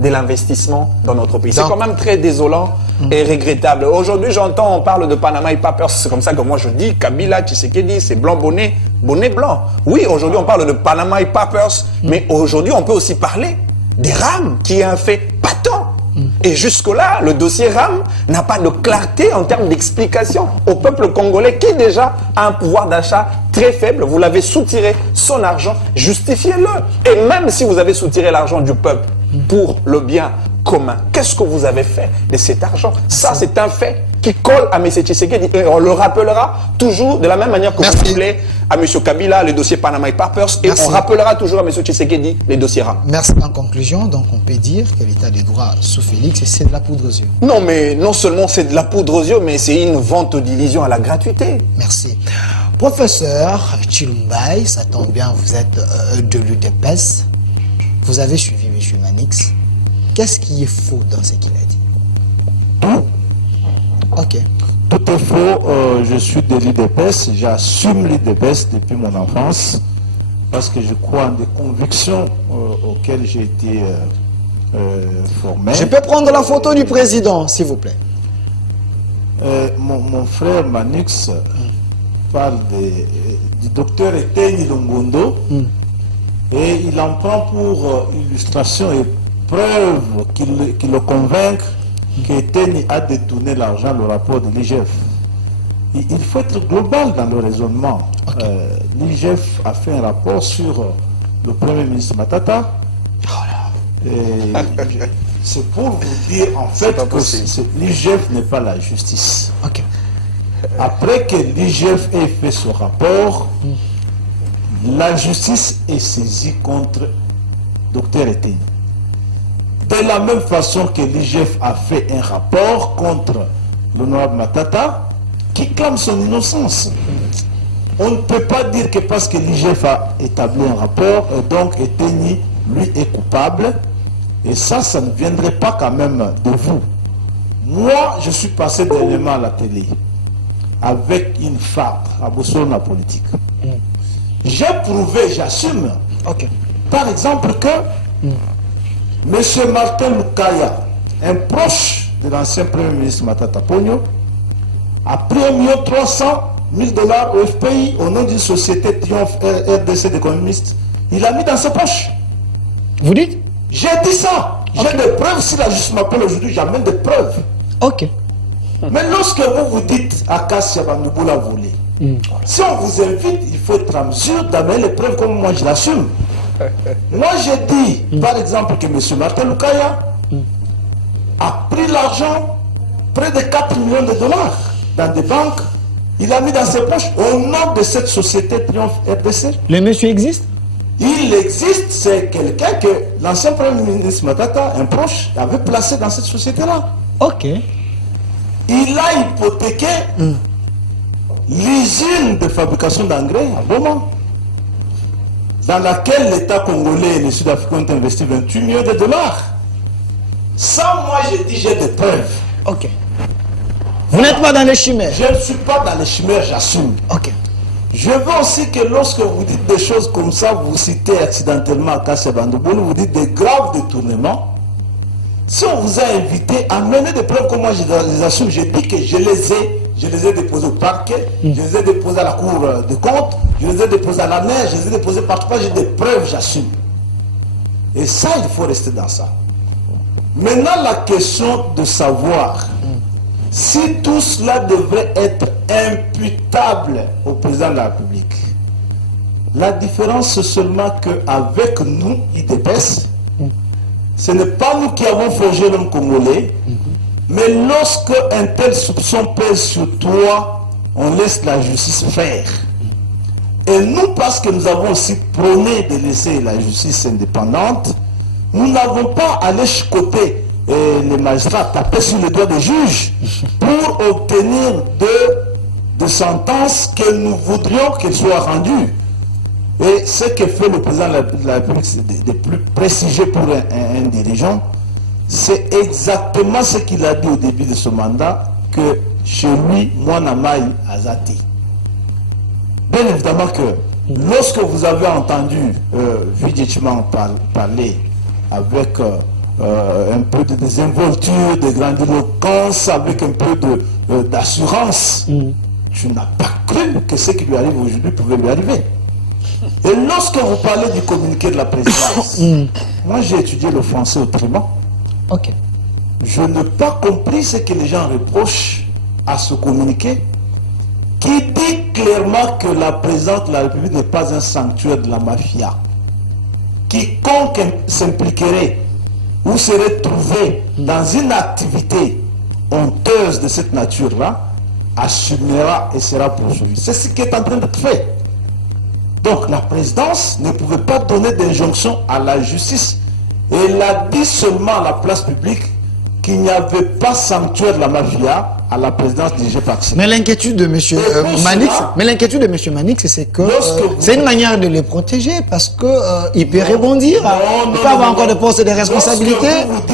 de l'investissement dans notre pays. C'est quand même très désolant et regrettable. Aujourd'hui, j'entends, on parle de Panama Papers, c'est comme ça que moi je dis, Kabila, Tshisekedi, c'est blanc bonnet, bonnet blanc. Oui, aujourd'hui on parle de Panama Papers, mais aujourd'hui on peut aussi parler des RAM, qui est un fait patent. Et jusque-là, le dossier RAM n'a pas de clarté en termes d'explication au peuple congolais qui déjà a un pouvoir d'achat très faible. Vous l'avez soutiré son argent, justifiez-le. Et même si vous avez soutiré l'argent du peuple pour le bien commun. Qu'est-ce que vous avez fait de cet argent? Ça, c'est un fait qui colle à M. Tshisekedi. Et on le rappellera toujours de la même manière que vous rappelez à M. Kabila le dossier Panama Papers. Et on rappellera toujours à M. Tshisekedi les dossiers RAM. Merci. En conclusion, donc on peut dire que l'état de droit sous Félix, c'est de la poudre aux yeux. Non, mais non seulement c'est de la poudre aux yeux, mais c'est une vente d'illusions à la gratuité. Merci. Professeur Chilumbaï, ça tombe bien, vous êtes de l'UDPS. Vous avez suivi M. Manix. Qu'est-ce qui est faux dans ce qu'il a dit? Tout. Ok. Tout est faux. Je suis de l'UDPS. J'assume l'UDPS depuis mon enfance parce que je crois en des convictions auxquelles j'ai été formé. Je peux prendre la photo du président, s'il vous plaît. Mon frère Manix parle du docteur Eteni Longondo et il en prend pour illustration et preuve qui le convainc qu'Eteni a détourné l'argent, le rapport de l'IGF. Il faut être global dans le raisonnement. L'IGF a fait un rapport sur le Premier ministre Matata. C'est pour vous dire en fait que l'IGF n'est pas la justice. Ok. Après que l'IGF ait fait ce rapport, la justice est saisie contre Dr Eteni. De la même façon que l'IGF a fait un rapport contre l'honorable Matata, qui clame son innocence. On ne peut pas dire que parce que l'IGF a établi un rapport, donc Eteni, lui, est coupable. Et ça ne viendrait pas quand même de vous. Moi, je suis passé dernièrement à la télé avec une femme à Bossona politique. J'ai prouvé, j'assume, par exemple, que M. Martin Lukaya, un proche de l'ancien Premier ministre Matata Ponyo, a pris 1,3 million au FPI au nom d'une société Triomphe RDC d'économistes. Il l'a mis dans ses poches. Vous dites? J'ai dit ça. J'ai des preuves. Si la justice m'appelle aujourd'hui, j'amène des preuves. Ok. Mais lorsque vous dites à Kassia Bandoubo l'a volé, si on vous invite, il faut être en mesure d'amener les preuves comme moi je l'assume. Moi j'ai dit, par exemple, que M. Martin Lukaya a pris l'argent, près de 4 millions de dollars, dans des banques. Il a mis dans ses poches au nom de cette société Triomphe RDC. Le monsieur existe? Il existe, c'est quelqu'un que l'ancien Premier ministre Matata, un proche, avait placé dans cette société-là. Ok. Il a hypothéqué l'usine de fabrication d'engrais à Boma, dans laquelle l'État congolais et les Sud-Africains ont investi 28 millions de dollars. Ça, moi, j'ai dit, j'ai des preuves. Ok. Vous n'êtes pas dans les chimères? Je ne suis pas dans les chimères, j'assume. Ok. Je veux aussi que lorsque vous dites des choses comme ça, vous citez accidentellement Kassia Bandouboulou, vous dites des graves détournements. Si on vous a invité à mener des preuves comme moi je les assume, j'ai dit que je les ai déposés au parquet, je les ai déposés à la cour de compte, je les ai déposés à la neige, je les ai déposés partout, j'ai des preuves, j'assume. Et ça, il faut rester dans ça. Maintenant, la question de savoir si tout cela devrait être imputable au président de la République. La différence, c'est seulement qu'avec nous, IDPS, ce n'est pas nous qui avons forgé l'homme congolais, mais lorsque un tel soupçon pèse sur toi, on laisse la justice faire. Et nous, parce que nous avons aussi prôné de laisser la justice indépendante, nous n'avons pas allé chicoter les magistrats, taper sur les doigts des juges pour obtenir de sentences que nous voudrions qu'elles soient rendues. Et ce que fait le président de la République de plus prestigieux pour un dirigeant, c'est exactement ce qu'il a dit au début de ce mandat, que chez lui, Mwanamaï Azati. Bien évidemment que lorsque vous avez entendu Vidjichman parler avec un peu de désinvolture, de grandiloquence, avec un peu d'assurance, tu n'as pas cru que ce qui lui arrive aujourd'hui pouvait lui arriver. Et lorsque vous parlez du communiqué de la présidence, moi j'ai étudié le français autrement. Ok. Je n'ai pas compris ce que les gens reprochent à ce communiqué, qui dit clairement que la présidente de la République n'est pas un sanctuaire de la mafia. Quiconque s'impliquerait ou serait trouvé dans une activité honteuse de cette nature-là, assumera et sera poursuivi. C'est ce qui est en train d'être fait. Donc la présidence ne pouvait pas donner d'injonction à la justice. Elle a dit seulement à la place publique qu'il n'y avait pas sanctuaire de la mafia à la présidence dirigée par Tshisekedi. Mais l'inquiétude de M. Manix, c'est que c'est une manière de les protéger parce que il peut rebondir. Il peut avoir encore des postes de responsabilité.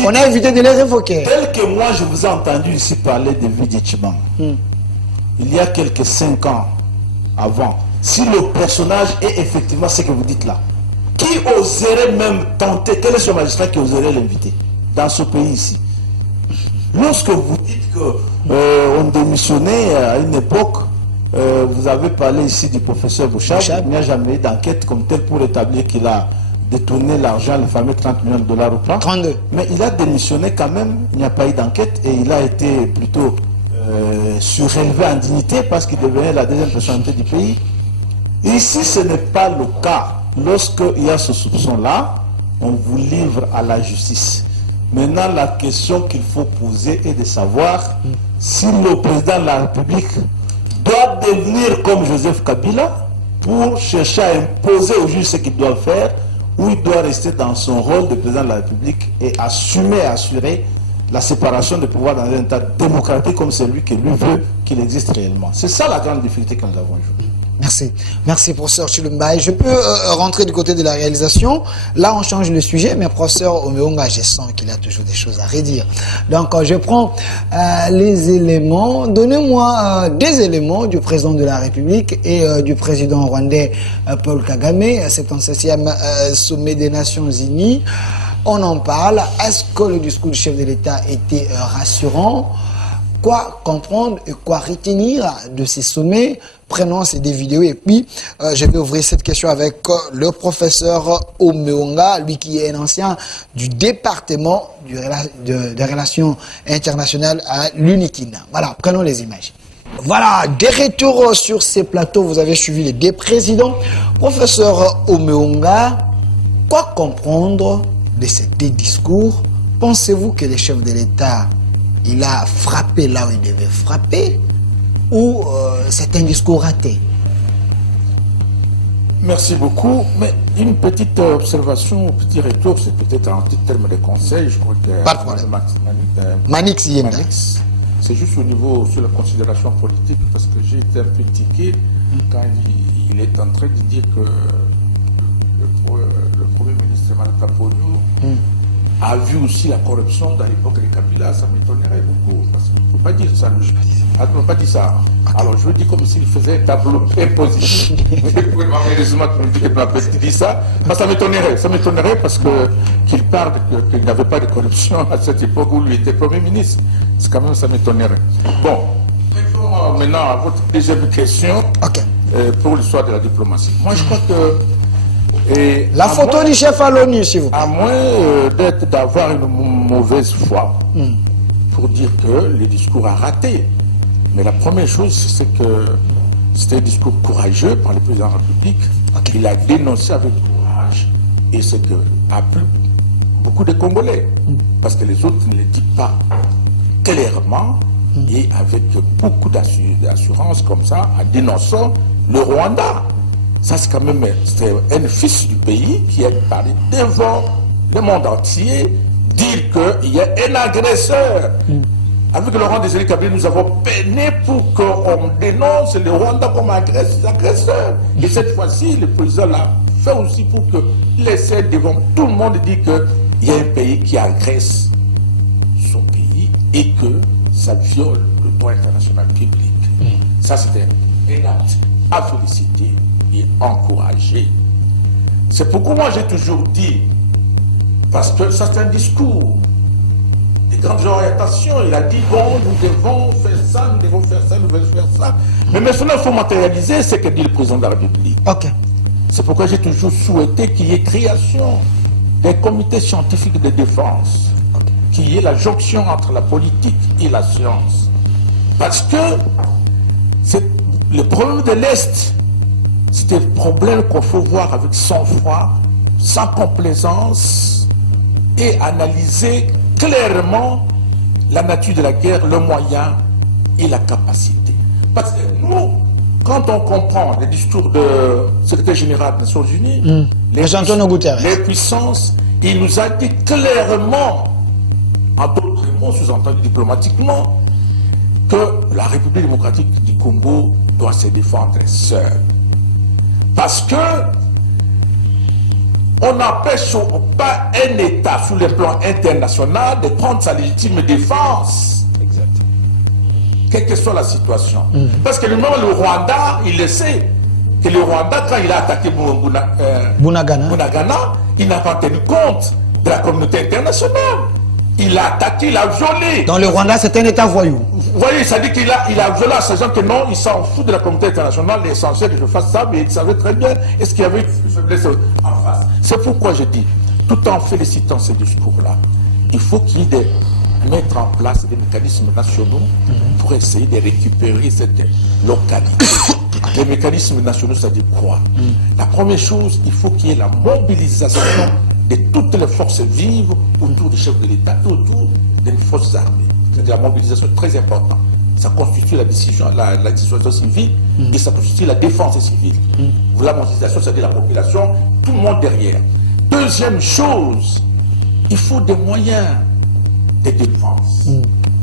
On a évité de les révoquer. Tel que moi, je vous ai entendu ici parler de Vidi Tshimanga, il y a quelques 5 ans avant, si le personnage est effectivement ce que vous dites là, qui oserait même tenter, quel est ce magistrat qui oserait l'inviter dans ce pays ici? Lorsque vous dites qu'on démissionnait à une époque, vous avez parlé ici du professeur Bouchard, il n'y a jamais eu d'enquête comme telle pour établir qu'il a détourné l'argent, les fameux 30 millions de dollars ou pas. 32. Mais il a démissionné quand même, il n'y a pas eu d'enquête et il a été plutôt surélevé en dignité parce qu'il devenait la deuxième personnalité du pays. Ici, ce n'est pas le cas. Lorsqu'il y a ce soupçon-là, on vous livre à la justice. Maintenant, la question qu'il faut poser est de savoir si le président de la République doit devenir comme Joseph Kabila pour chercher à imposer au juge ce qu'il doit faire, ou il doit rester dans son rôle de président de la République et assumer et assurer la séparation des pouvoirs dans un état démocratique comme celui que lui veut qu'il existe réellement. C'est ça la grande difficulté que nous avons aujourd'hui. Merci. Merci, professeur Chilumbaye. Je peux rentrer du côté de la réalisation. Là, on change le sujet, mais professeur Omeonga, je sens qu'il a toujours des choses à redire. Donc, je prends les éléments. Donnez-moi des éléments du président de la République et du président rwandais Paul Kagame, 77e sommet des Nations Unies. On en parle. Est-ce que le discours du chef de l'État était rassurant? Quoi comprendre et quoi retenir de ces sommets? Prenons ces deux vidéos et puis je vais ouvrir cette question avec le professeur Omeonga, lui qui est un ancien du département des relations internationales à l'UNIKIN. Voilà, prenons les images. Voilà, des retours sur ces plateaux, vous avez suivi les deux présidents. Professeur Omeonga, quoi comprendre de ces deux discours? Pensez-vous que le chef de l'État, il a frappé là où il devait frapper, ou c'est un discours raté? Merci beaucoup. Mais une petite observation, un petit retour, c'est peut-être en petit terme de conseil. Je crois que pas de problème. Manix Yenda. C'est juste au niveau sur la considération politique, parce que j'ai été un peu tiqué quand il est en train de dire que le Premier ministre Marc Pogno a vu aussi la corruption dans l'époque de Kabila. Ça m'étonnerait beaucoup, parce qu'il ne peut pas dire ça. Il ne peut pas dire ça. Alors je veux dire comme s'il faisait un tableau positif. Malheureusement, tu m'as dit ça. Ça m'étonnerait. Ça m'étonnerait parce qu'il parle qu'il n'y avait pas de corruption à cette époque où lui était Premier ministre. C'est quand même, ça m'étonnerait. Bon, maintenant à votre deuxième question pour l'histoire de la diplomatie. Moi, je crois que la photo du chef à l'ONU, s'il vous plaît. À moins d'avoir une mauvaise foi pour dire que le discours a raté. Mais la première chose, c'est que c'était un discours courageux par le président de la République. Il a dénoncé avec courage. Et c'est que a plu beaucoup de Congolais. Parce que les autres ne le disent pas clairement et avec beaucoup d'assurance comme ça, en dénonçant le Rwanda. Ça, c'est quand même un fils du pays qui a parlé devant le monde entier, dire qu'il y a un agresseur. Avec le Rwanda des Kabila, nous avons peiné pour qu'on dénonce le Rwanda comme agresseur. Et cette fois-ci, le président l'a fait aussi pour que laisser devant tout le monde dire qu'il y a un pays qui agresse son pays et que ça viole le droit international public. Ça, c'était un acte à féliciter et encourager. C'est pourquoi moi j'ai toujours dit, parce que ça c'est un discours des grandes orientations, il a dit bon, nous devons faire ça, nous devons faire ça, nous devons faire ça. Mais maintenant il faut matérialiser ce que dit le président de la République. C'est pourquoi j'ai toujours souhaité qu'il y ait création des comités scientifiques de défense, qu'il y ait la jonction entre la politique et la science. Parce que c'est le problème de l'Est. C'est un problème qu'il faut voir avec sang-froid, sans complaisance et analyser clairement la nature de la guerre, le moyen et la capacité. Parce que nous, quand on comprend les discours de secrétaire général des Nations Unies, les puissances, il nous a dit clairement, en d'autres mots, sous-entendu diplomatiquement, que la République démocratique du Congo doit se défendre seule. Parce que on n'empêche pas un État sur le plan international de prendre sa légitime défense. Exact. Quelle que soit la situation. Parce que le Rwanda, il le sait, que le Rwanda, quand il a attaqué Bunagana, il n'a pas tenu compte de la communauté internationale. Il a attaqué, il a violé. Dans le Rwanda, c'est un État voyou. Vous voyez, ça dit qu'il a violé en sachant que non, il s'en fout de la communauté internationale, l'essentiel que je fasse ça, mais il savait très bien est-ce qu'il y avait une faiblesse en face. C'est pourquoi je dis, tout en félicitant ces discours-là, il faut qu'il y ait mettre en place des mécanismes nationaux pour essayer de récupérer cette localité. Les mécanismes nationaux, ça dit quoi? La première chose, il faut qu'il y ait la mobilisation de toutes les forces vives autour du chef de l'État, autour des forces armées. C'est la mobilisation très importante. Ça constitue la dissuasion civile et ça constitue la défense civile. La mobilisation, c'est-à-dire la population, tout le monde derrière. Deuxième chose, il faut des moyens de défense.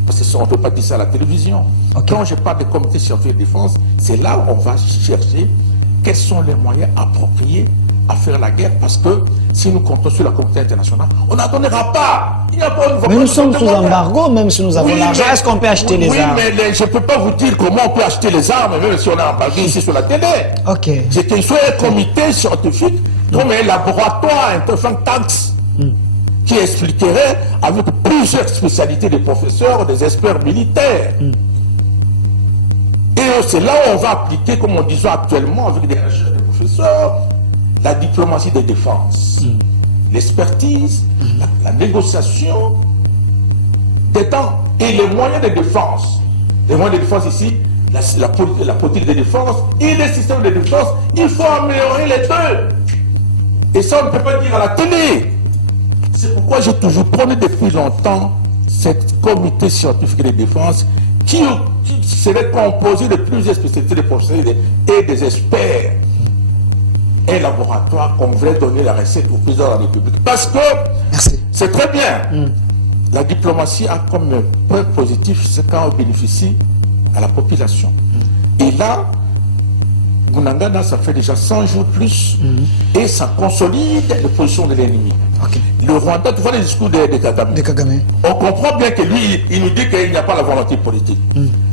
Parce qu'on ne peut pas dire ça à la télévision. Quand je parle de comité scientifique de défense, c'est là où on va chercher quels sont les moyens appropriés à faire la guerre, parce que si nous comptons sur la communauté internationale, on n'en donnera pas. Il n'y a pas une mais nous sommes sous embargo, même si nous avons l'argent. Est-ce qu'on peut acheter les armes? Oui, mais je ne peux pas vous dire comment on peut acheter les armes, même si on a embargué ici sur la télé. C'est qu'il soit un comité scientifique, comme un laboratoire, un think tank, qui expliquerait avec plusieurs spécialités des professeurs, des experts militaires. Et c'est là où on va appliquer, comme on disait actuellement, avec des recherches des professeurs, la diplomatie de défense, l'expertise, la négociation des temps et les moyens de défense. Les moyens de défense ici, la politique de défense et les systèmes de défense, il faut améliorer les deux. Et ça, on ne peut pas dire à la télé. C'est pourquoi j'ai toujours prôné depuis longtemps cette comité scientifique de défense qui serait composé de plusieurs spécialités de professeurs et des experts. Un laboratoire qu'on voulait donner la recette au président de la République. Parce que c'est très bien. La diplomatie a comme point positif, c'est quand on bénéficie à la population. Et là, Bunagana, ça fait déjà 100 jours plus et ça consolide les positions de l'ennemi. Le Rwanda, tu vois les discours de Kagame. On comprend bien que lui, il nous dit qu'il n'y a pas la volonté politique.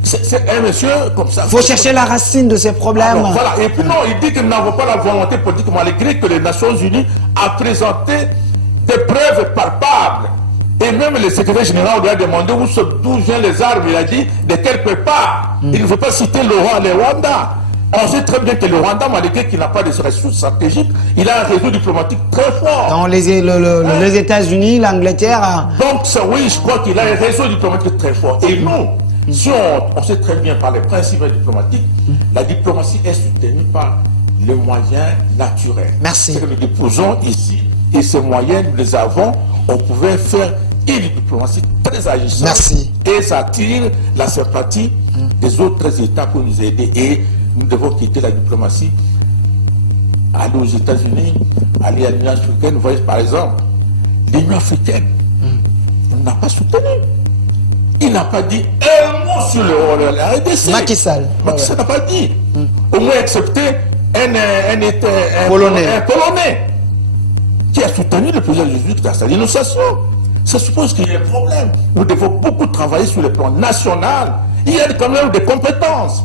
C'est un monsieur comme ça. Il faut chercher la racine de ces problèmes. Alors, voilà. Et puis non, il dit que nous n'avons pas la volonté politique, malgré que les Nations Unies a présenté des preuves palpables. Et même le secrétaire général lui a demandé d'où viennent les armes. Il a dit de quelque part. Il ne veut pas citer le Rwanda. On sait très bien que le Rwanda, malgré qu'il n'a pas de ressources stratégiques, il a un réseau diplomatique très fort. Dans les États-Unis, l'Angleterre. Donc, oui, je crois qu'il a un réseau diplomatique très fort. Et nous, si on sait très bien par les principes diplomatiques, la diplomatie est soutenue par les moyens naturels. Merci. C'est que nous déposons ici, et ces moyens, nous les avons, on pouvait faire une diplomatie très agissante. Merci. Et ça attire la sympathie des autres États pour nous aider. Et nous devons quitter la diplomatie, aller aux États-Unis, aller à l'Union africaine. Vous voyez, par exemple, l'Union africaine n'a pas soutenu. Il n'a pas dit un mot sur la RDC. Macky Sall. Macky Sall n'a pas dit. Au moins excepté un Polonais qui a soutenu le président Jésus-Christ dans sa dénonciation. Ça suppose qu'il y a un problème. Nous devons beaucoup travailler sur le plan national. Il y a quand même des compétences.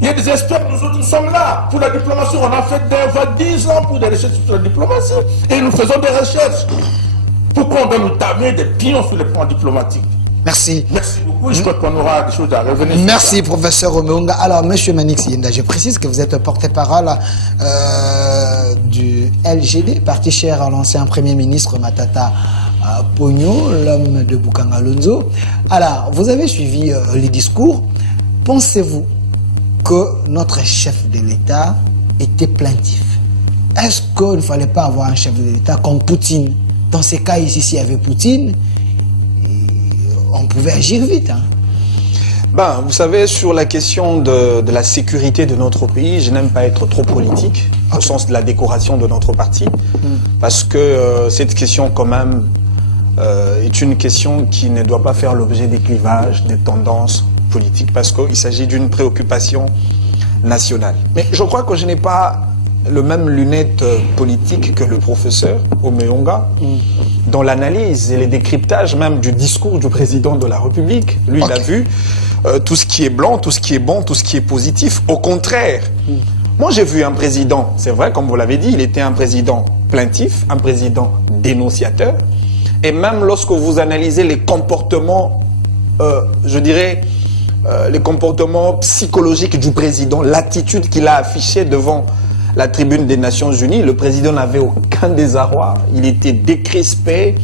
Il y a des experts, nous autres, nous sommes là. Pour la diplomatie, on a fait 10 ans pour des recherches sur la diplomatie. Et nous faisons des recherches. Pourquoi on doit nous tamer des pions sur le plan diplomatique? Merci. Merci beaucoup. Je crois qu'on aura des choses à revenir. Merci, professeur Omeunga. Alors, monsieur Manix Yenda, je précise que vous êtes porte-parole du LGD, parti cher à l'ancien Premier ministre Matata Ponyo, l'homme de Bukanga Lonzo. Alors, vous avez suivi les discours. Pensez-vous que notre chef de l'État était plaintif? Est-ce qu'il ne fallait pas avoir un chef de l'État comme Poutine Dans ces cas ici, s'il y avait Poutine, on pouvait agir vite. Hein. Ben, vous savez, sur la question de la sécurité de notre pays, je n'aime pas être trop politique, au sens de la décoration de notre parti, parce que cette question, quand même, est une question qui ne doit pas faire l'objet des clivages, des tendances politiques, parce qu'il s'agit d'une préoccupation nationale. Mais je crois que je n'ai pas le même lunette politique que le professeur Omeonga, dans l'analyse et les décryptages même du discours du président de la République. Lui, il a vu tout ce qui est blanc, tout ce qui est bon, tout ce qui est positif. Au contraire, moi j'ai vu un président, c'est vrai, comme vous l'avez dit, il était un président plaintif, un président dénonciateur. Et même lorsque vous analysez les comportements, je dirais, les comportements psychologiques du président, l'attitude qu'il a affichée devant la tribune des Nations Unies, le président n'avait aucun désarroi, il était décrispé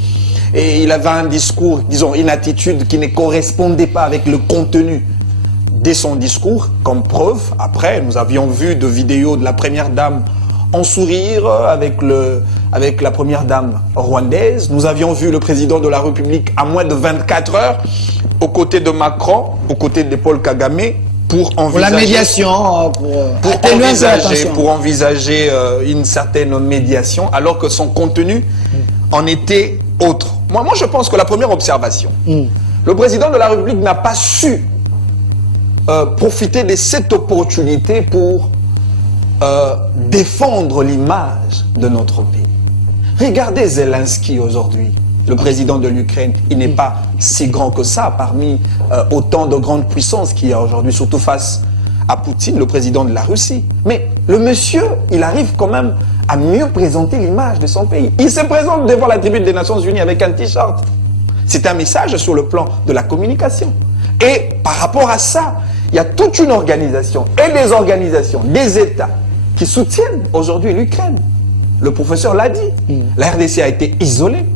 et il avait un discours, disons, une attitude qui ne correspondait pas avec le contenu de son discours. Comme preuve, après, nous avions vu de vidéos de la première dame en sourire avec la première dame rwandaise. Nous avions vu le président de la République à moins de 24 heures aux côtés de Macron, aux côtés de Paul Kagame, pour envisager, la médiation, pour envisager une certaine médiation, alors que son contenu en était autre. Moi, je pense que la première observation, le président de la République n'a pas su profiter de cette opportunité pour défendre l'image de notre pays. Regardez Zelensky aujourd'hui, le président de l'Ukraine. Il n'est pas si grand que ça parmi autant de grandes puissances qu'il y a aujourd'hui, surtout face à Poutine, le président de la Russie. Mais le monsieur, il arrive quand même à mieux présenter l'image de son pays. Il se présente devant la tribune des Nations Unies avec un t-shirt. C'est un message sur le plan de la communication. Et par rapport à ça, il y a toute une organisation et des organisations, des États qui soutiennent aujourd'hui l'Ukraine. Le professeur l'a dit. La RDC a été isolée.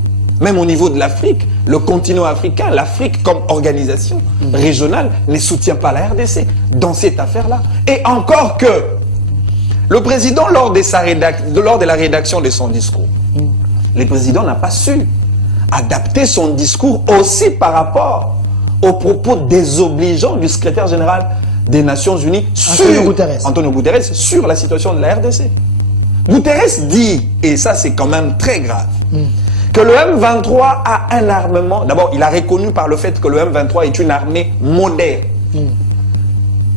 Même au niveau de l'Afrique, le continent africain, l'Afrique comme organisation régionale ne soutient pas la RDC dans cette affaire-là. Et encore que le président, lors de la rédaction de son discours, le président n'a pas su adapter son discours aussi par rapport aux propos désobligeants du secrétaire général des Nations Unies Antonio Guterres sur la situation de la RDC. Guterres dit, et ça c'est quand même très grave, que le M23 a un armement. D'abord, il a reconnu par le fait que le M23 est une armée moderne.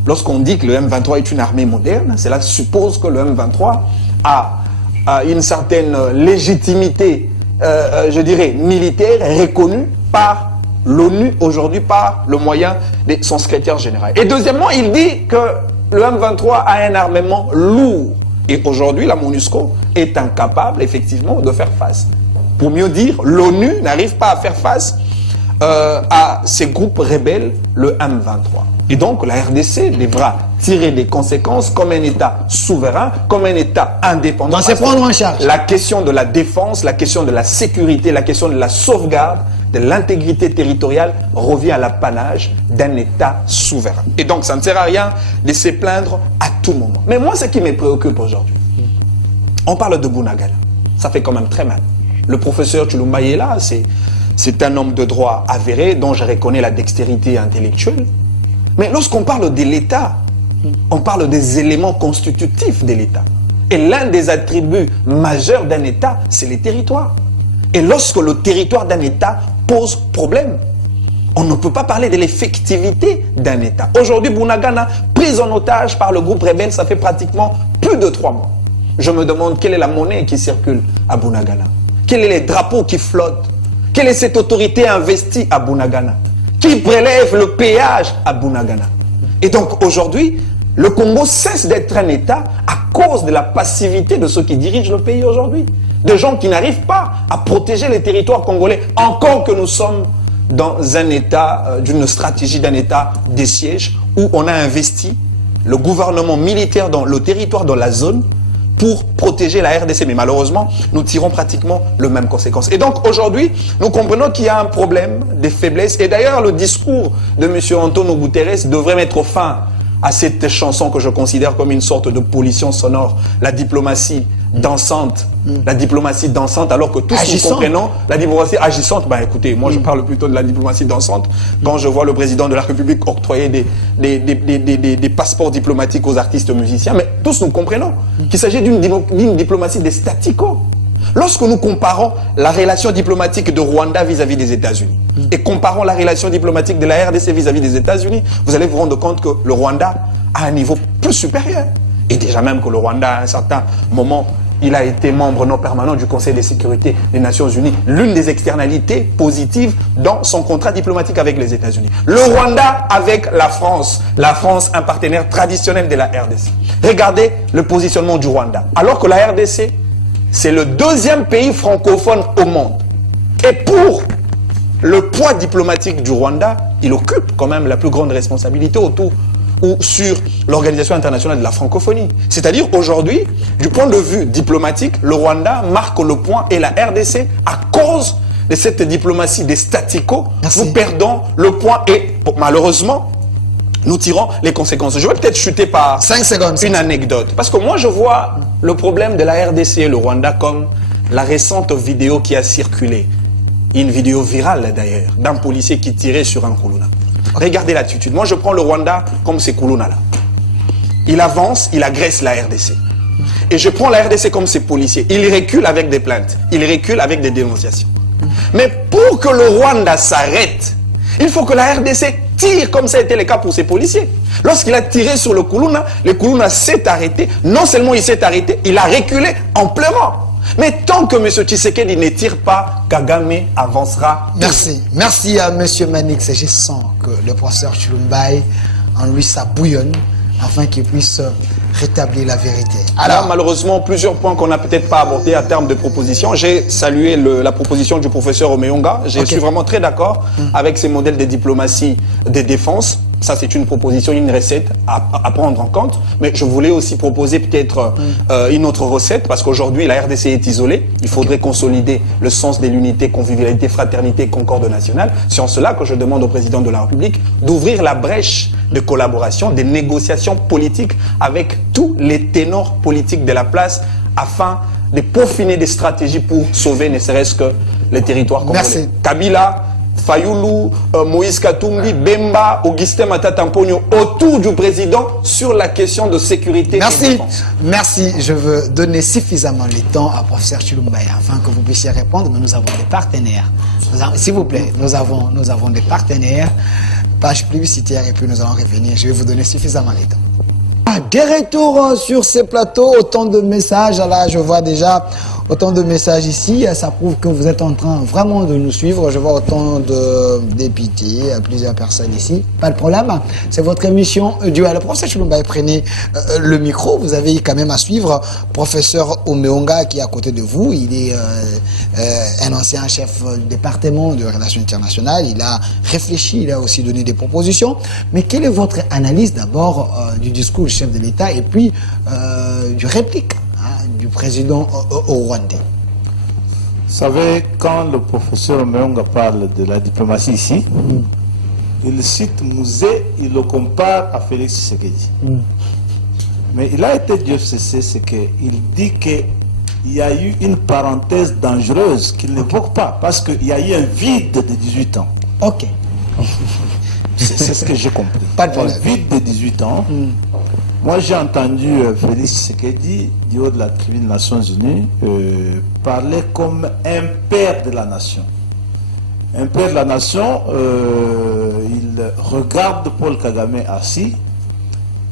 Lorsqu'on dit que le M23 est une armée moderne, cela suppose que le M23 a une certaine légitimité, je dirais, militaire, reconnue par l'ONU aujourd'hui, par le moyen de son secrétaire général. Et deuxièmement, il dit que le M23 a un armement lourd. Et aujourd'hui, la MONUSCO est incapable, effectivement, de faire face. Pour mieux dire, l'ONU n'arrive pas à faire face à ces groupes rebelles, le M23. Et donc, la RDC devra tirer des conséquences comme un État souverain, comme un État indépendant. C'est prendre en charge. La question de la défense, la question de la sécurité, la question de la sauvegarde, de l'intégrité territoriale revient à l'apanage d'un État souverain. Et donc, ça ne sert à rien de se plaindre à tout moment. Mais moi, ce qui me préoccupe aujourd'hui, on parle de Bunagana. Ça fait quand même très mal. Le professeur Tshilumba est là, c'est un homme de droit avéré dont je reconnais la dextérité intellectuelle. Mais lorsqu'on parle de l'État, on parle des éléments constitutifs de l'État. Et l'un des attributs majeurs d'un État, c'est les territoires. Et lorsque le territoire d'un État pose problème, on ne peut pas parler de l'effectivité d'un État. Aujourd'hui, Bunagana, pris en otage par le groupe rebelle, ça fait pratiquement plus de 3 mois. Je me demande quelle est la monnaie qui circule à Bunagana. Quels sont les drapeaux qui flottent? Quelle est cette autorité investie à Bunagana? Qui prélève le péage à Bunagana? Et donc aujourd'hui, le Congo cesse d'être un État à cause de la passivité de ceux qui dirigent le pays aujourd'hui. Des gens qui n'arrivent pas à protéger les territoires congolais, encore que nous sommes dans un État, d'une stratégie d'un État des sièges, où on a investi le gouvernement militaire dans le territoire, dans la zone, pour protéger la RDC. Mais malheureusement, nous tirons pratiquement les mêmes conséquences. Et donc aujourd'hui, nous comprenons qu'il y a un problème, des faiblesses. Et d'ailleurs, le discours de M. Antonio Guterres devrait mettre fin à cette chanson que je considère comme une sorte de pollution sonore, la diplomatie dansante, alors que tous nous comprenons la diplomatie agissante. Ben écoutez, moi je parle plutôt de la diplomatie dansante quand je vois le président de la République octroyer des passeports diplomatiques aux artistes musiciens, mais tous nous comprenons qu'il s'agit d'une diplomatie des staticos. Lorsque nous comparons la relation diplomatique de Rwanda vis-à-vis des États-Unis et comparons la relation diplomatique de la RDC vis-à-vis des États-Unis, vous allez vous rendre compte que le Rwanda a un niveau plus supérieur. Et déjà même que le Rwanda, à un certain moment, il a été membre non permanent du Conseil de sécurité des Nations Unies. L'une des externalités positives dans son contrat diplomatique avec les États-Unis. Le Rwanda avec la France, un partenaire traditionnel de la RDC. Regardez le positionnement du Rwanda. Alors que la RDC, c'est le deuxième pays francophone au monde. Et pour le poids diplomatique du Rwanda, il occupe quand même la plus grande responsabilité autour ou sur l'Organisation internationale de la francophonie. C'est-à-dire aujourd'hui, du point de vue diplomatique, le Rwanda marque le point et la RDC, à cause de cette diplomatie des staticos, nous perdons le point et malheureusement, nous tirons les conséquences. Je vais peut-être chuter par 5 secondes, une anecdote. Parce que moi, je vois le problème de la RDC et le Rwanda comme la récente vidéo qui a circulé. Une vidéo virale d'ailleurs, d'un policier qui tirait sur un Kuluna. Regardez l'attitude. Moi, je prends le Rwanda comme ces Kuluna-là. Il avance, il agresse la RDC. Et je prends la RDC comme ces policiers. Il recule avec des plaintes. Il recule avec des dénonciations. Mais pour que le Rwanda s'arrête, il faut que la RDC tire comme ça a été le cas pour ces policiers. Lorsqu'il a tiré sur le Kuluna s'est arrêté. Non seulement il s'est arrêté, il a reculé en pleurant. Mais tant que M. Tshisekedi ne tire pas, Kagame avancera. Merci. Merci à M. Manix. Je sens que le professeur Chilumbaye, en lui, ça bouillonne afin qu'il puisse rétablir la vérité. Alors, là, malheureusement, plusieurs points qu'on n'a peut-être pas abordés à terme de propositions. J'ai salué la proposition du professeur Omeyonga. Je suis vraiment très d'accord avec ces modèles de diplomatie de défense. Ça, c'est une proposition, une recette à prendre en compte. Mais je voulais aussi proposer peut-être une autre recette, parce qu'aujourd'hui, la RDC est isolée. Il faudrait consolider le sens de l'unité, convivialité, fraternité, concorde nationale. C'est en cela que je demande au président de la République d'ouvrir la brèche de collaboration, de négociations politiques avec tous les ténors politiques de la place, afin de peaufiner des stratégies pour sauver ne serait-ce que les territoires congolais. Merci. Kabila, Fayoulou, Moïse Katumbi, Bemba, Augustin Matata Mponyo autour du président sur la question de sécurité. Merci. Merci. Je veux donner suffisamment le temps à professeur Chilumbaye afin que vous puissiez répondre, mais nous avons des partenaires. S'il vous plaît, nous avons des partenaires. Page publicitaire et puis nous allons revenir. Je vais vous donner suffisamment le temps. Des retours sur ces plateaux, autant de messages. Là, je vois déjà autant de messages ici. Ça prouve que vous êtes en train vraiment de nous suivre. Je vois autant de députés, plusieurs personnes ici. Pas de problème. C'est votre émission Duel. Professeur Chilumbaye, prenez le micro. Vous avez quand même à suivre professeur Omeyonga qui est à côté de vous. Il est un ancien chef du département de relations internationales. Il a réfléchi, il a aussi donné des propositions. Mais quelle est votre analyse d'abord du discours du chef de l'État et puis du réplique du président rwandais? Vous savez, quand le professeur Omeyonga parle de la diplomatie ici, il cite Mouzé, il le compare à Félix Tshisekedi. Mais il a été Dieu cessé, c'est qu'il dit qu'il y a eu une parenthèse dangereuse qu'il n'évoque pas, parce qu'il y a eu un vide de 18 ans. Ok. C'est ce que j'ai compris. Pas de problème. Un vide de 18 ans. Moi, j'ai entendu Félix Tshisekedi, du haut de la tribune des Nations Unies, parler comme un père de la nation. Un père de la nation, il regarde Paul Kagame assis,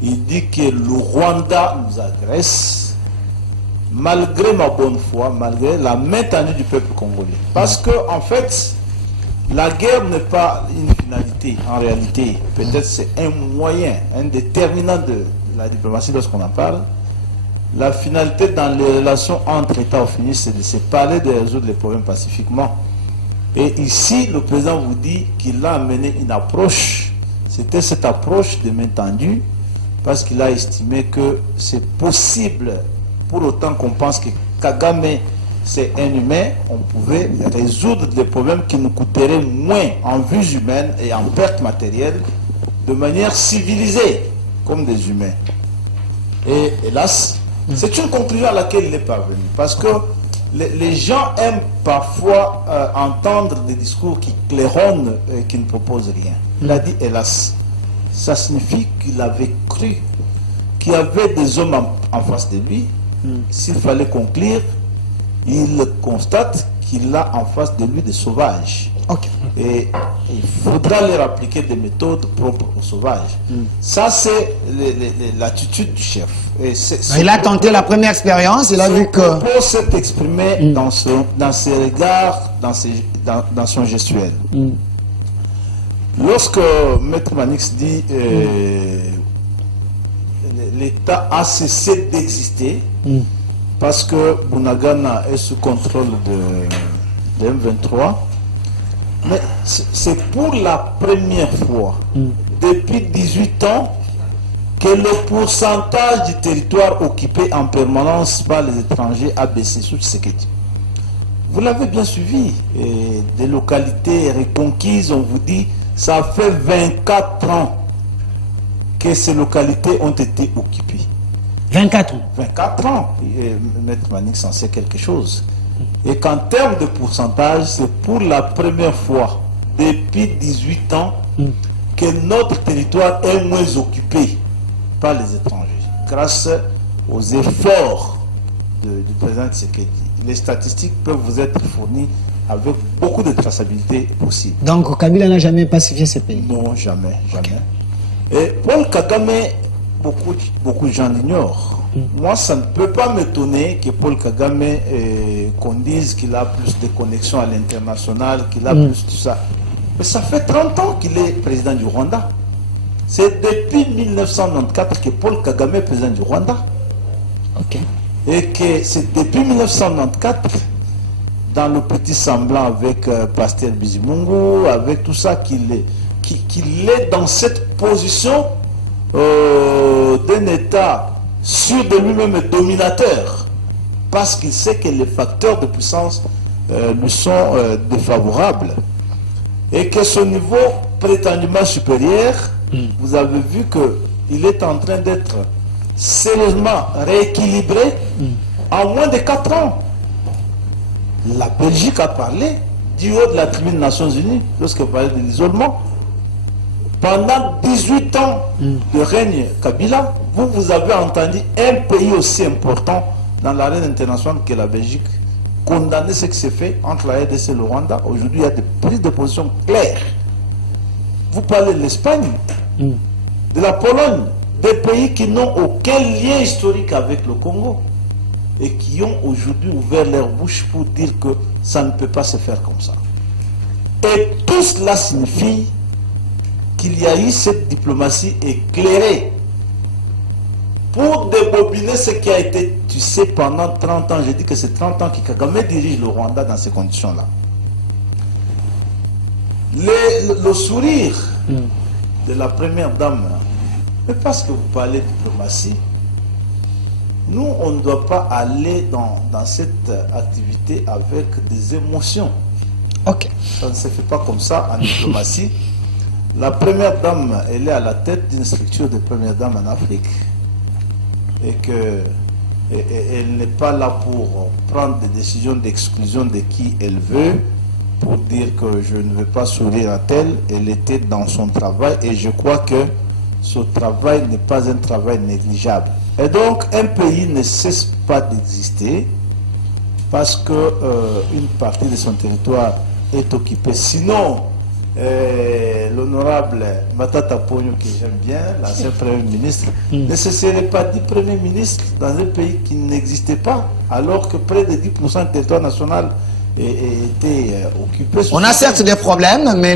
il dit que le Rwanda nous agresse, malgré ma bonne foi, malgré la main tendue du peuple congolais. Parce que, en fait, la guerre n'est pas une finalité, en réalité. Peut-être c'est un moyen, un déterminant de la diplomatie lorsqu'on en parle. La finalité dans les relations entre États au fini, c'est de se parler, de résoudre les problèmes pacifiquement. Et ici, le président vous dit qu'il a amené une approche. C'était cette approche de main tendue, parce qu'il a estimé que c'est possible, pour autant qu'on pense que Kagame c'est un humain, on pouvait résoudre des problèmes qui nous coûteraient moins en vues humaines et en pertes matérielles de manière civilisée. comme des humains. Et hélas, c'est une conclusion à laquelle il est parvenu. Parce que les gens aiment parfois entendre des discours qui claironnent et qui ne proposent rien. Il a dit hélas. Ça signifie qu'il avait cru qu'il y avait des hommes en face de lui. S'il fallait conclure, il constate qu'il a en face de lui des sauvages. Ok. Et il faudra leur appliquer des méthodes propres aux sauvages. Ça, c'est l'attitude du chef. Et Il a tenté la première expérience, il a vu que... Son propos s'est exprimé dans ses regards, dans son gestuel. Lorsque Maître Manix dit l'État a cessé d'exister parce que Bunagana est sous contrôle de M23, mais c'est pour la première fois depuis 18 ans que le pourcentage du territoire occupé en permanence par les étrangers a baissé sous Tshisekedi. Vous l'avez bien suivi, des localités reconquises, on vous dit, ça fait 24 ans que ces localités ont été occupées. 24 ans. 24 ans. Maître Manix en sait quelque chose. Et qu'en termes de pourcentage, c'est pour la première fois depuis 18 ans que notre territoire est moins occupé par les étrangers. Grâce aux efforts du président Tshisekedi. Les statistiques peuvent vous être fournies avec beaucoup de traçabilité possible. Donc Kabila n'a jamais pacifié ce pays? Non, jamais, jamais. Et Paul Kagame, beaucoup de gens l'ignorent. Moi, ça ne peut pas m'étonner que Paul Kagame, qu'on dise qu'il a plus de connexions à l'international, qu'il a plus tout ça. Mais ça fait 30 ans qu'il est président du Rwanda. C'est depuis 1994 que Paul Kagame est président du Rwanda. Ok. Et que c'est depuis 1994, dans le petit semblant avec Pasteur Bizimungu, avec tout ça, qu'il est dans cette position d'un État sûr de lui-même et dominateur, parce qu'il sait que les facteurs de puissance lui sont défavorables, et que son niveau prétendument supérieur, vous avez vu qu'il est en train d'être sérieusement rééquilibré en moins de 4 ans. La Belgique a parlé du haut de la tribune des Nations Unies lorsqu'elle parlait de l'isolement. Pendant 18 ans de règne Kabila, vous avez entendu un pays aussi important dans l'arène internationale que la Belgique condamner ce qui s'est fait entre la RDC et le Rwanda. Aujourd'hui, il y a des prises de position claires. Vous parlez de l'Espagne, de la Pologne, des pays qui n'ont aucun lien historique avec le Congo et qui ont aujourd'hui ouvert leur bouche pour dire que ça ne peut pas se faire comme ça. Et tout cela signifie qu'il y a eu cette diplomatie éclairée pour débobiner ce qui a été, tu sais, pendant 30 ans. J'ai dit que c'est 30 ans que Kagame dirige le Rwanda dans ces conditions-là. Le sourire de la première dame, mais parce que vous parlez de diplomatie, nous, on ne doit pas aller dans cette activité avec des émotions. Ok. Ça ne se fait pas comme ça en diplomatie. La première dame, elle est à la tête d'une structure de première dame en Afrique. Et qu'elle n'est pas là pour prendre des décisions d'exclusion de qui elle veut, pour dire que je ne veux pas sourire à tel. Elle était dans son travail et je crois que ce travail n'est pas un travail négligeable. Et donc, un pays ne cesse pas d'exister parce qu'une partie de son territoire est occupée. Sinon, l'honorable Matata Pogno, que j'aime bien, l'ancien Premier ministre, ne se serait pas dit Premier ministre dans un pays qui n'existait pas, alors que près de 10% du territoire national était occupé. On a certes des problèmes, mais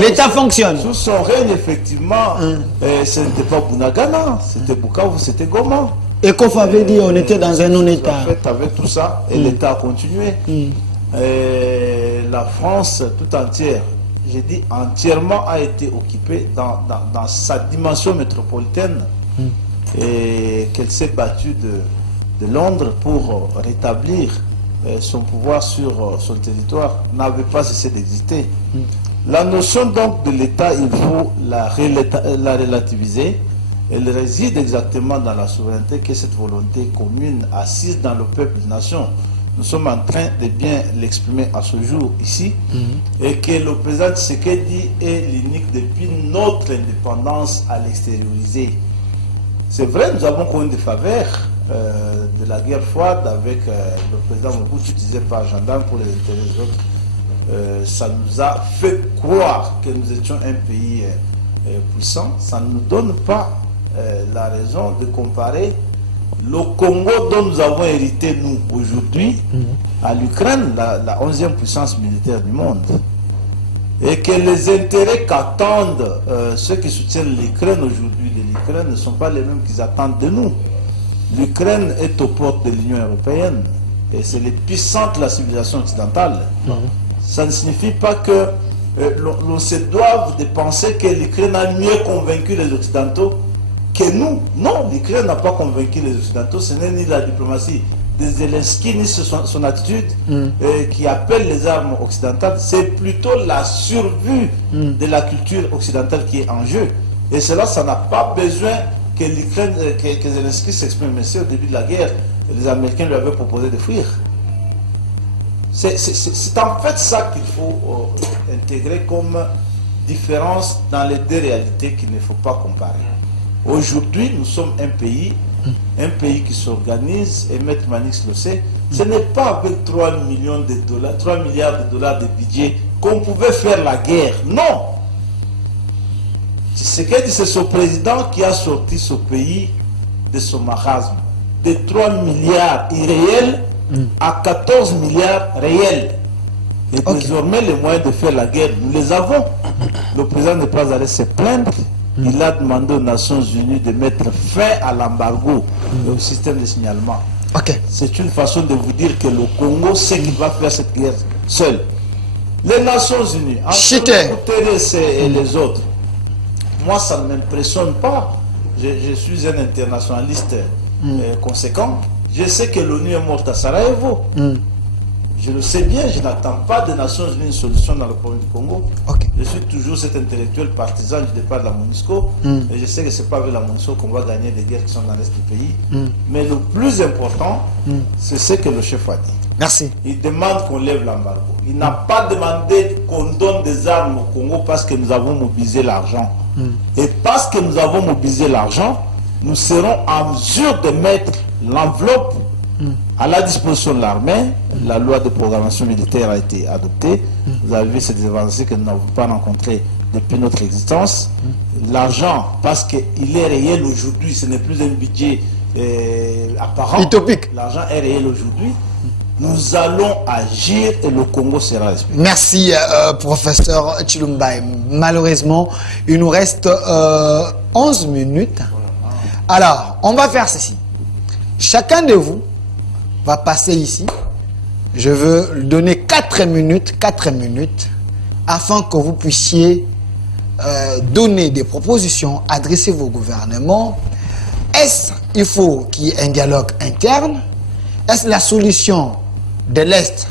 l'État fonctionne. Sous son règne, effectivement, ce n'était pas Bunagana, c'était Bukavu, c'était Goma. Et Kof avait dit on était dans un non-État. En fait, avec tout ça, et l'État a continué. La France tout entière, j'ai dit entièrement, a été occupée dans sa dimension métropolitaine et qu'elle s'est battue de Londres pour rétablir son pouvoir sur son territoire, n'avait pas cessé d'exister. La notion donc de l'État, il faut la relativiser elle réside exactement dans la souveraineté, qui est cette volonté commune assise dans le peuple des nations. Nous sommes en train de bien l'exprimer à ce jour ici, et que le président Tshisekedi est l'unique depuis notre indépendance à l'extérioriser. C'est vrai, nous avons connu des faveurs de la guerre froide avec le président Mobutu, utilisé par gendarme pour les intérêts des autres. Ça nous a fait croire que nous étions un pays puissant. Ça ne nous donne pas la raison de comparer le Congo dont nous avons hérité, nous, aujourd'hui, à l'Ukraine, la 11e puissance militaire du monde. Et que les intérêts qu'attendent ceux qui soutiennent l'Ukraine aujourd'hui de l'Ukraine ne sont pas les mêmes qu'ils attendent de nous. L'Ukraine est aux portes de l'Union européenne et c'est l'épicentre de la civilisation occidentale. Ça ne signifie pas que l'on se doive de penser que l'Ukraine a mieux convaincu les Occidentaux que nous. Non, l'Ukraine n'a pas convaincu les Occidentaux, ce n'est ni la diplomatie de Zelensky ni son attitude qui appelle les armes occidentales, c'est plutôt la survie de la culture occidentale qui est en jeu. Et cela, ça n'a pas besoin que l'Ukraine, que Zelensky s'exprime. Mais c'est au début de la guerre, les Américains lui avaient proposé de fuir. C'est en fait ça qu'il faut intégrer comme différence dans les deux réalités qu'il ne faut pas comparer. Aujourd'hui, nous sommes un pays qui s'organise, et Maître Manix le sait, ce n'est pas avec 3 milliards de dollars de budget qu'on pouvait faire la guerre. Non! C'est ce président qui a sorti ce pays de son marasme, de 3 milliards irréels à 14 milliards réels. Et désormais, les moyens de faire la guerre, nous les avons. Le président n'est pas allé se plaindre. Il a demandé aux Nations Unies de mettre fin à l'embargo et au système de signalement. C'est une façon de vous dire que le Congo sait qu'il va faire cette guerre seul. Les Nations Unies, entre Guterres et les autres, moi ça ne m'impressionne pas. Je suis un internationaliste conséquent. Je sais que l'ONU est morte à Sarajevo. Je le sais bien, je n'attends pas des Nations Unies une solution dans le problème du Congo. Je suis toujours cet intellectuel partisan du départ de la MONUSCO. Et je sais que ce n'est pas avec la MONUSCO qu'on va gagner des guerres qui sont dans l'Est du pays. Mais le plus important, c'est ce que le chef a dit. Merci. Il demande qu'on lève l'embargo. Il n'a pas demandé qu'on donne des armes au Congo parce que nous avons mobilisé l'argent. Et parce que nous avons mobilisé l'argent, nous serons en mesure de mettre l'enveloppe à la disposition de l'armée. La loi de programmation militaire a été adoptée. Vous avez vu ces avancées que nous n'avons pas rencontrées depuis notre existence. L'argent, parce qu'il est réel aujourd'hui, ce n'est plus un budget apparent. Utopique. L'argent est réel aujourd'hui. Nous allons agir et le Congo sera respecté. Merci, professeur Chilumbaye. Malheureusement, il nous reste 11 minutes. Alors, on va faire ceci. Chacun de vous va passer ici. Je veux donner 4 minutes, afin que vous puissiez donner des propositions, adresser vos gouvernements. Est-ce qu'il faut qu'il y ait un dialogue interne? Est-ce la solution de l'Est?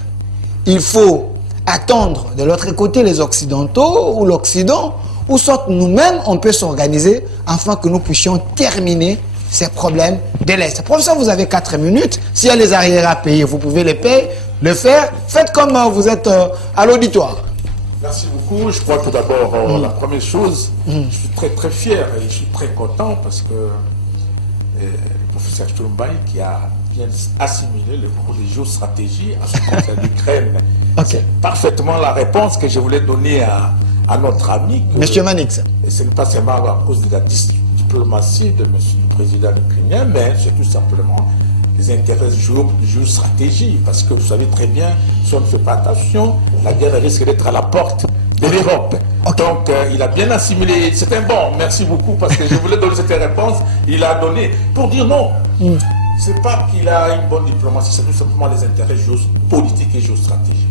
Il faut attendre de l'autre côté les Occidentaux ou l'Occident, ou soit nous-mêmes, on peut s'organiser afin que nous puissions terminer ces problèmes de l'Est. Professeur, vous avez 4 minutes. S'il y a les arriérés à payer, vous pouvez les payer, le faire. Faites comme vous êtes à l'auditoire. Merci beaucoup. Je crois tout d'abord, la première chose, je suis très très fier et je suis très content parce que le professeur Chilumbaye qui a bien assimilé le cours de géostratégie à ce qui concerne l'Ukraine. C'est parfaitement la réponse que je voulais donner à notre ami. Monsieur Manix. Et ce n'est pas seulement à cause de la diplomatie de monsieur le président ukrainien, mais c'est tout simplement les intérêts de géostratégie. Parce que vous savez très bien, si on ne fait pas attention, la guerre risque d'être à la porte de l'Europe. Donc, il a bien assimilé. C'est un bon. Merci beaucoup parce que je voulais donner cette réponse. Il a donné pour dire non. C'est pas qu'il a une bonne diplomatie, c'est tout simplement les intérêts politiques et géostratégiques.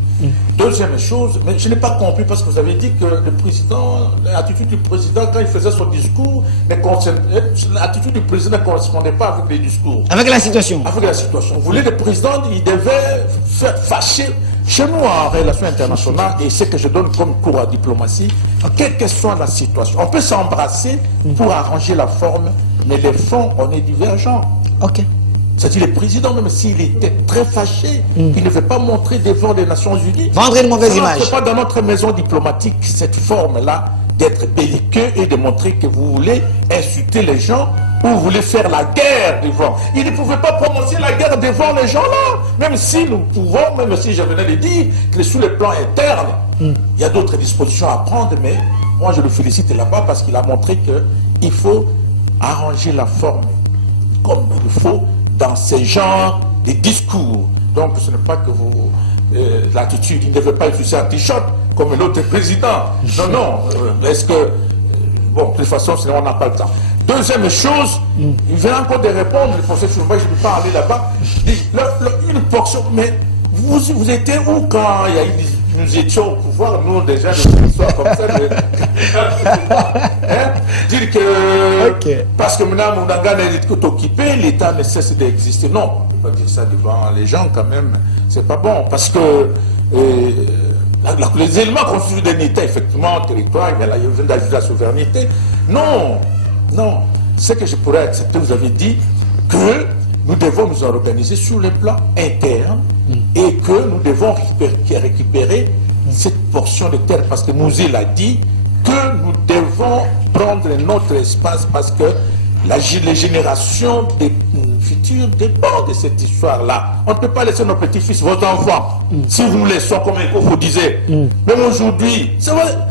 Deuxième chose, mais je n'ai pas compris parce que vous avez dit que le président, l'attitude du président quand il faisait son discours, l'attitude du président ne correspondait pas avec les discours. Avec la situation. Avec la situation. Vous voulez le président, il devait faire fâcher. Chez nous, en relations internationales, et ce que je donne comme cours à diplomatie, quelle que soit la situation, on peut s'embrasser pour arranger la forme Mais les fonds, on est divergents. Ok. C'est-à-dire le président, même s'il était très fâché, il ne veut pas montrer devant les Nations Unies. Vendre une mauvaise image. Ce n'est pas dans notre maison diplomatique cette forme-là d'être belliqueux et de montrer que vous voulez insulter les gens ou vous voulez faire la guerre devant. Il ne pouvait pas prononcer la guerre devant les gens là. Même si nous pouvons, même si je venais de dire que sur le plan interne, il y a d'autres dispositions à prendre, mais moi je le félicite là-bas parce qu'il a montré qu'il faut arranger la forme comme il faut dans ces genres de discours. Donc ce n'est pas que vous... l'attitude, il ne devait pas utiliser un t-shirt comme l'autre président. Non, non. Est-ce que... bon, de toute façon, sinon on n'a pas le temps. Deuxième chose, il vient encore de répondre, je ne peux pas aller là-bas. Une portion, mais vous étiez où quand il y a eu nous étions au pouvoir, nous déjà, de l'histoire comme ça, dire que Okay. parce que maintenant Mounanga est tout occupé, l'État ne cesse d'exister. Non, on ne peut pas dire ça devant les gens quand même, c'est pas bon, parce que les éléments constituent d'un État, effectivement, territoire, il y a besoin d'ajouter la souveraineté. Non, non, ce que je pourrais accepter, vous avez dit que nous devons nous organiser sur le plan interne et que nous devons récupérer cette portion de terre parce que Mouzé l'a dit que nous devons prendre notre espace parce que les générations des futures dépendent de cette histoire-là. On ne peut pas laisser nos petits-fils, vos enfants, si vous nous laissez comme vous disiez. Même aujourd'hui,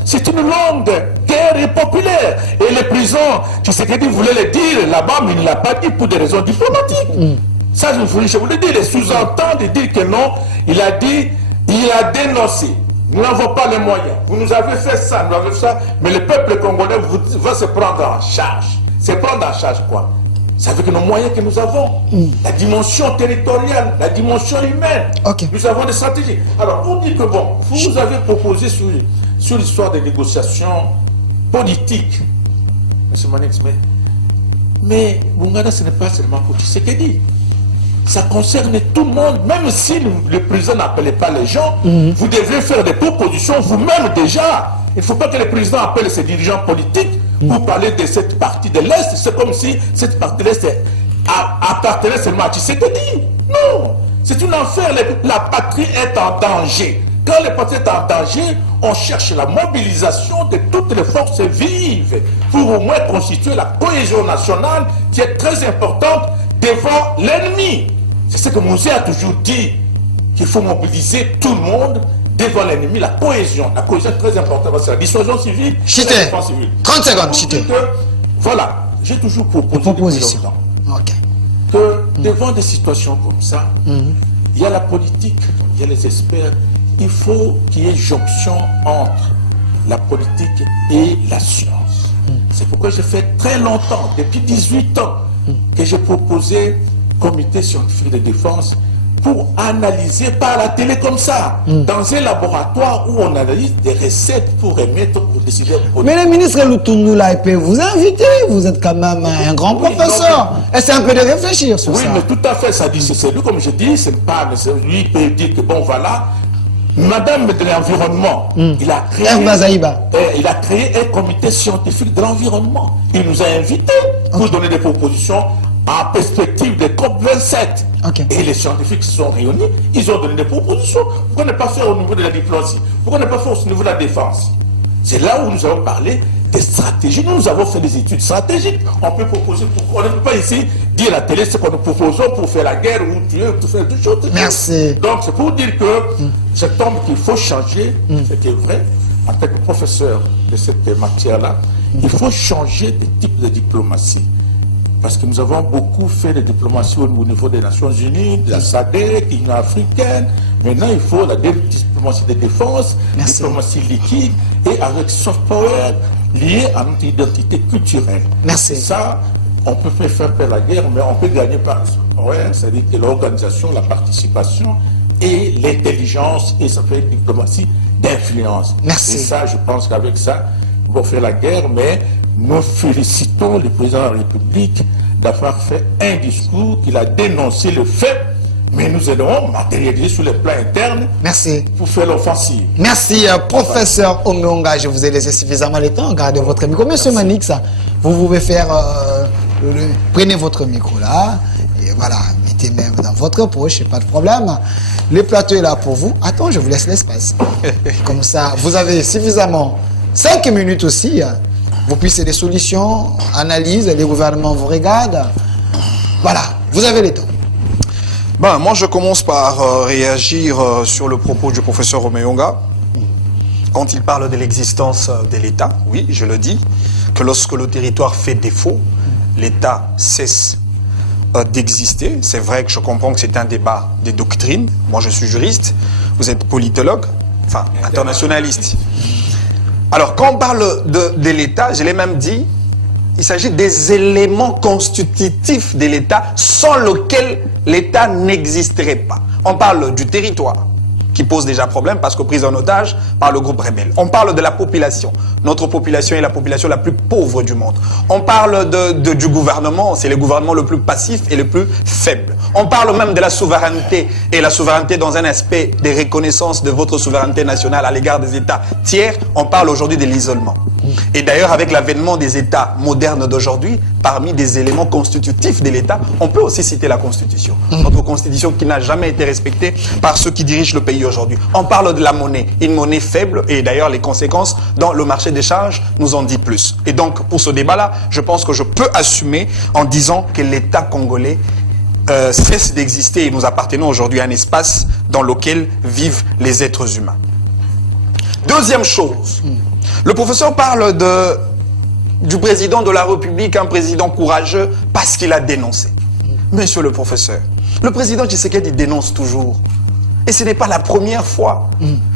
c'est une longue guerre populaire. Et les prisons, Tshisekedi voulait le dire là-bas, mais il ne l'a pas dit pour des raisons diplomatiques. Ça, je voulais dire, les sous-entend de dire que non, il a dit, il a dénoncé. Nous n'avons pas les moyens. Vous nous avez fait ça, nous avons fait ça, mais le peuple congolais va se prendre en charge. Se prendre en charge quoi? C'est avec nos moyens que nous avons. La dimension territoriale, la dimension humaine. Okay. Nous avons des stratégies. Alors, on dit que bon, vous avez proposé sur l'histoire des négociations politiques. M. Manix, mais Bungada, ce n'est pas seulement pour Tshisekedi. Ça concerne tout le monde, même si le président n'appelait pas les gens, vous devez faire des propositions vous-même déjà. Il ne faut pas que le président appelle ses dirigeants politiques pour parler de cette partie de l'Est. C'est comme si cette partie de l'Est appartenait seulement à Tshisekedi. Non, c'est une affaire. La patrie est en danger. Quand la patrie est en danger, on cherche la mobilisation de toutes les forces vives pour au moins constituer la cohésion nationale qui est très importante devant l'ennemi. C'est ce que Mouzé a toujours dit, qu'il faut mobiliser tout le monde devant l'ennemi, la cohésion. La cohésion est très importante, c'est la dissuasion civile, Chité. la défense civile. 30 secondes, Chité. Voilà, j'ai toujours proposé Proposition. depuis longtemps Ok. que devant des situations comme ça, il y a la politique, il y a les experts, il faut qu'il y ait jonction entre la politique et la science. C'est pourquoi j'ai fait très longtemps, depuis 18 ans, que j'ai proposé comité scientifique de défense pour analyser par la télé comme ça, dans un laboratoire où on analyse des recettes pour émettre aux décideurs politiques. Mais le ministre Lutunula, il peut vous inviter. Vous êtes quand même un grand professeur. Essayez un peu de réfléchir sur Oui, ça. mais tout à fait, ça dit, c'est lui, comme je dis, c'est pas, mais lui, il peut dire que bon, voilà, Madame de l'environnement, il a créé un comité scientifique de l'environnement. Il nous a invités pour donner des propositions en perspective de COP27. Okay. Et les scientifiques se sont réunis, ils ont donné des propositions. Pourquoi ne pas faire au niveau de la diplomatie? Pourquoi ne pas faire au niveau de la défense? C'est là où nous avons parlé des stratégies. Nous avons fait des études stratégiques. On peut proposer, on ne peut pas ici dire à la télé ce que nous proposons pour faire la guerre ou tuer, ou faire des choses. Merci. Donc c'est pour dire que cet homme qu'il faut changer, ce qui est vrai, en tant que professeur de cette matière-là, il faut changer de type de diplomatie. Parce que nous avons beaucoup fait de diplomatie au niveau des Nations Unies, de la SADC, l'Union africaine. Maintenant, il faut la diplomatie de défense, Merci. diplomatie liquide et avec soft power lié à notre identité culturelle. Merci. Ça, on peut faire la guerre, mais on peut gagner par le soft power, c'est-à-dire que l'organisation, la participation et l'intelligence, et ça fait une diplomatie d'influence. Merci. Et ça, je pense qu'avec ça, on va faire la guerre, mais nous félicitons le président de la République d'avoir fait un discours qu'il a dénoncé le fait, mais nous aiderons matérialiser sur le plan interne. Merci. Pour faire l'offensive. Merci, professeur Omeonga. Je vous ai laissé suffisamment de temps. Gardez votre micro. Monsieur Manix, vous pouvez faire Prenez votre micro là. Et voilà, mettez même dans votre poche, pas de problème. Le plateau est là pour vous. Attends, je vous laisse l'espace. Comme ça, vous avez suffisamment 5 minutes aussi. Vous puissiez des solutions, analyse, les gouvernements vous regardent. Voilà, vous avez le temps. Ben, moi, je commence par réagir sur le propos du professeur Roméonga. Quand il parle de l'existence de l'État, oui, je le dis, que lorsque le territoire fait défaut, l'État cesse d'exister. C'est vrai que je comprends que c'est un débat des doctrines. Moi, je suis juriste. Vous êtes politologue, enfin, internationaliste. Alors, quand on parle de l'État, je l'ai même dit, il s'agit des éléments constitutifs de l'État sans lesquels l'État n'existerait pas. On parle du territoire, qui pose déjà problème parce que prise en otage par le groupe rebelle. On parle de la population. Notre population est la population la plus pauvre du monde. On parle du gouvernement, c'est le gouvernement le plus passif et le plus faible. On parle même de la souveraineté, et la souveraineté dans un aspect de reconnaissance de votre souveraineté nationale à l'égard des États tiers. On parle aujourd'hui de l'isolement. Et d'ailleurs, avec l'avènement des États modernes d'aujourd'hui, parmi des éléments constitutifs de l'État, on peut aussi citer la Constitution. Notre Constitution qui n'a jamais été respectée par ceux qui dirigent le pays aujourd'hui. On parle de la monnaie, une monnaie faible, et d'ailleurs les conséquences dans le marché des charges nous en dit plus. Et donc, pour ce débat-là, je pense que je peux assumer en disant que l'État congolais cesse d'exister et nous appartenons aujourd'hui à un espace dans lequel vivent les êtres humains. Deuxième chose, le professeur parle du président de la République, un président courageux, parce qu'il a dénoncé. Monsieur le professeur, le président Tshisekedi dénonce toujours. Et ce n'est pas la première fois.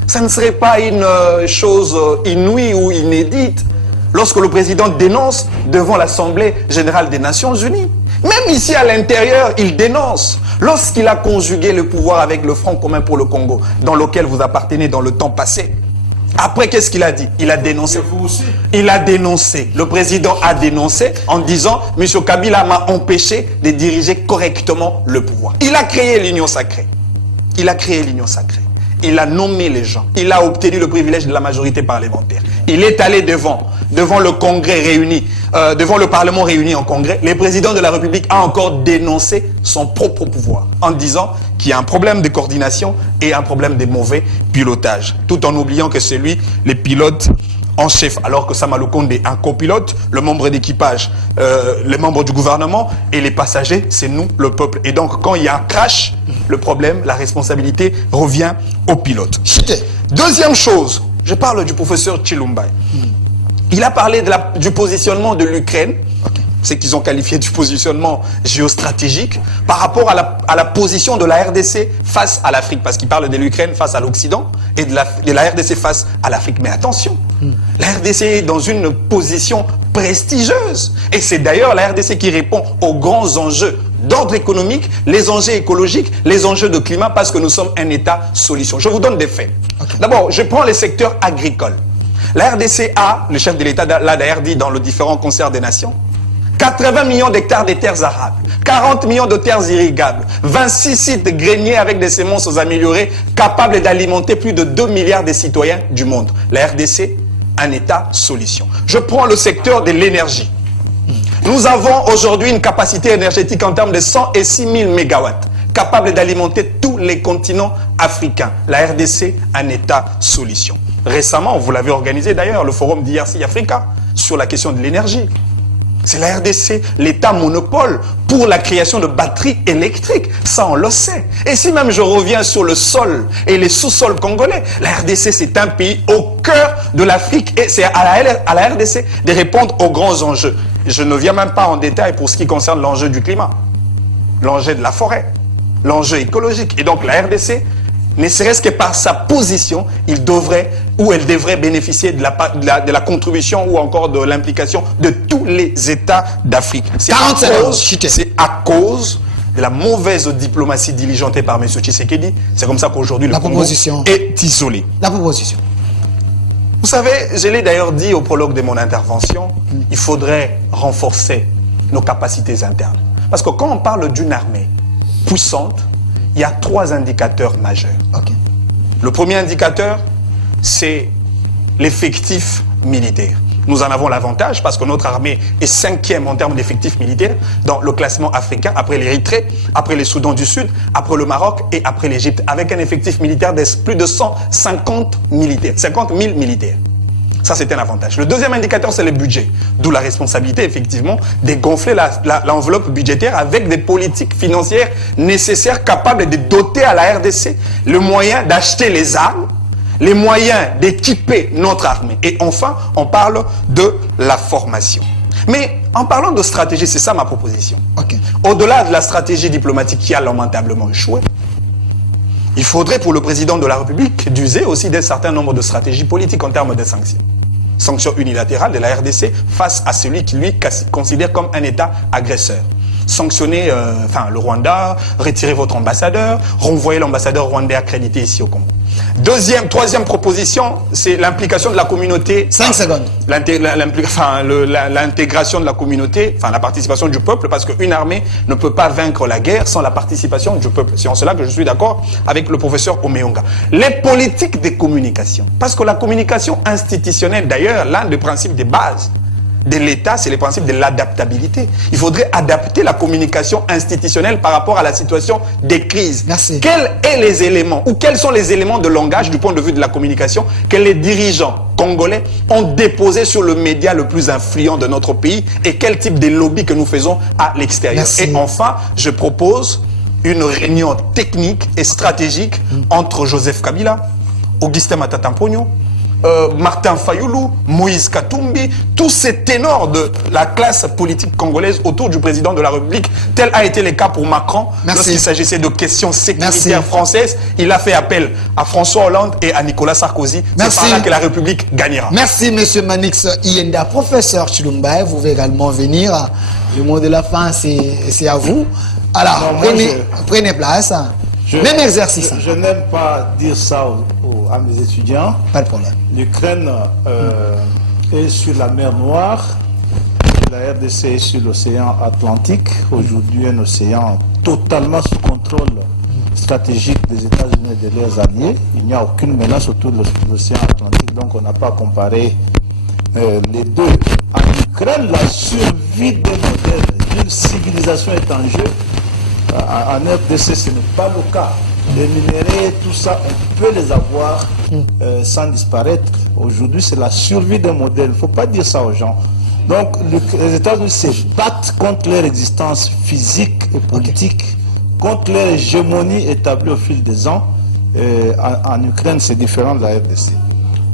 Ça ne serait pas une chose inouïe ou inédite lorsque le président dénonce devant l'Assemblée générale des Nations Unies. Même ici à l'intérieur, il dénonce. Lorsqu'il a conjugué le pouvoir avec le Front commun pour le Congo, dans lequel vous appartenez dans le temps passé, après, qu'est-ce qu'il a dit? Il a dénoncé. Il a dénoncé. Le président a dénoncé en disant « M. Kabila m'a empêché de diriger correctement le pouvoir ». Il a créé l'Union sacrée. Il a créé l'Union sacrée. Il a nommé les gens. Il a obtenu le privilège de la majorité parlementaire. Il est allé devant le Congrès réuni, devant le Parlement réuni en Congrès. Le président de la République a encore dénoncé son propre pouvoir en disant qu'il y a un problème de coordination et un problème de mauvais pilotage. Tout en oubliant que c'est lui, le pilote en chef, alors que Sama Lukonde est un copilote, le membre d'équipage, les membres du gouvernement et les passagers, c'est nous, le peuple. Et donc, quand il y a un crash, le problème, la responsabilité revient au pilote. Deuxième chose, je parle du professeur Chilumba. Il a parlé du positionnement de l'Ukraine, ce qu'ils ont qualifié du positionnement géostratégique, par rapport à la position de la RDC face à l'Afrique, parce qu'il parle de l'Ukraine face à l'Occident et de la RDC face à l'Afrique. Mais attention, la RDC est dans une position prestigieuse. Et c'est d'ailleurs la RDC qui répond aux grands enjeux d'ordre économique, les enjeux écologiques, les enjeux de climat, parce que nous sommes un État solution. Je vous donne des faits. D'abord, je prends les secteurs agricoles. La RDC a, le chef de l'État l'a d'ailleurs dit dans le différent concert des nations, 80 millions d'hectares de terres arables, 40 millions de terres irrigables, 26 sites greniers avec des semences améliorées capables d'alimenter plus de 2 milliards de citoyens du monde. La RDC, un État solution. Je prends le secteur de l'énergie. Nous avons aujourd'hui une capacité énergétique en termes de 106 000 mégawatts, capable d'alimenter tous les continents africains. La RDC, un État solution. Récemment, vous l'avez organisé d'ailleurs, le forum d'IRC Africa, sur la question de l'énergie. C'est la RDC, l'État monopole pour la création de batteries électriques. Ça, on le sait. Et si même je reviens sur le sol et les sous-sols congolais, la RDC, c'est un pays au cœur de l'Afrique et c'est à la RDC de répondre aux grands enjeux. Je ne viens même pas en détail pour ce qui concerne l'enjeu du climat, l'enjeu de la forêt, l'enjeu écologique. Et donc la RDC, ne serait-ce que par sa position, il devrait ou elle devrait bénéficier de la contribution ou encore de l'implication de tous les États d'Afrique. C'est à cause de la mauvaise diplomatie diligentée par M. Tshisekedi. C'est comme ça qu'aujourd'hui le Congo est isolé. La proposition. Vous savez, je l'ai d'ailleurs dit au prologue de mon intervention, il faudrait renforcer nos capacités internes. Parce que quand on parle d'une armée puissante, il y a 3 indicateurs majeurs. Le premier indicateur, c'est l'effectif militaire. nous en avons l'avantage parce que notre armée est 5e en termes d'effectifs militaires dans le classement africain, après l'Érythrée, après les Soudans du Sud, après le Maroc et après l'Égypte, avec un effectif militaire de plus de 150 militaires, 50 000 militaires. Ça, c'est un avantage. Le deuxième indicateur, c'est le budget. D'où la responsabilité, effectivement, de gonfler l'enveloppe budgétaire avec des politiques financières nécessaires, capables de doter à la RDC le moyen d'acheter les armes, les moyens d'équiper notre armée. Et enfin, on parle de la formation. Mais en parlant de stratégie, c'est ça ma proposition. Okay. Au-delà de la stratégie diplomatique qui a lamentablement échoué, il faudrait pour le président de la République d'user aussi d'un certain nombre de stratégies politiques en termes de sanctions. Sanctions unilatérales de la RDC face à celui qui lui considère comme un État agresseur. Sanctionner le Rwanda, retirer votre ambassadeur, renvoyer l'ambassadeur rwandais accrédité ici au Congo. Troisième proposition, c'est l'implication de la communauté. 5 secondes. L'intégration de la communauté, la participation du peuple, parce qu'une armée ne peut pas vaincre la guerre sans la participation du peuple. C'est en cela que je suis d'accord avec le professeur Omeonga. Les politiques de communication, parce que la communication institutionnelle, d'ailleurs, l'un des principes de base de l'État, c'est le principe de l'adaptabilité. Il faudrait adapter la communication institutionnelle par rapport à la situation des crises. Merci. Quels sont les éléments de langage du point de vue de la communication que les dirigeants congolais ont déposé sur le média le plus influent de notre pays et quel type de lobby que nous faisons à l'extérieur. Et enfin, je propose une réunion technique et stratégique entre Joseph Kabila, Augustin Matata Mponyo, Martin Fayoulou, Moïse Katumbi, tous ces ténors de la classe politique congolaise autour du président de la République, tel a été le cas pour Macron. Lorsqu'il s'agissait de questions sécuritaires françaises, il a fait appel à François Hollande et à Nicolas Sarkozy. C'est par là que la République gagnera. Merci M. Manix Ienda. Professeur Chilumbaye, vous pouvez également venir. Le mot de la fin, c'est à vous. Alors, prenez place. Même exercice. Je n'aime pas dire ça à mes étudiants. Pas de problème. L'Ukraine est sur la mer Noire, la RDC est sur l'océan Atlantique, aujourd'hui un océan totalement sous contrôle stratégique des États-Unis et de leurs alliés. Il n'y a aucune menace autour de l'océan Atlantique, donc on n'a pas comparé les deux. En Ukraine, la survie des modèles d'une civilisation est en jeu. En RDC, ce n'est pas le cas. Les minéraux, tout ça, on peut les avoir sans disparaître. Aujourd'hui, c'est la survie des modèles. Il ne faut pas dire ça aux gens. Donc, les États-Unis se battent contre leur existence physique et politique, contre leur hégémonie établie au fil des ans. En Ukraine, c'est différent de la RDC.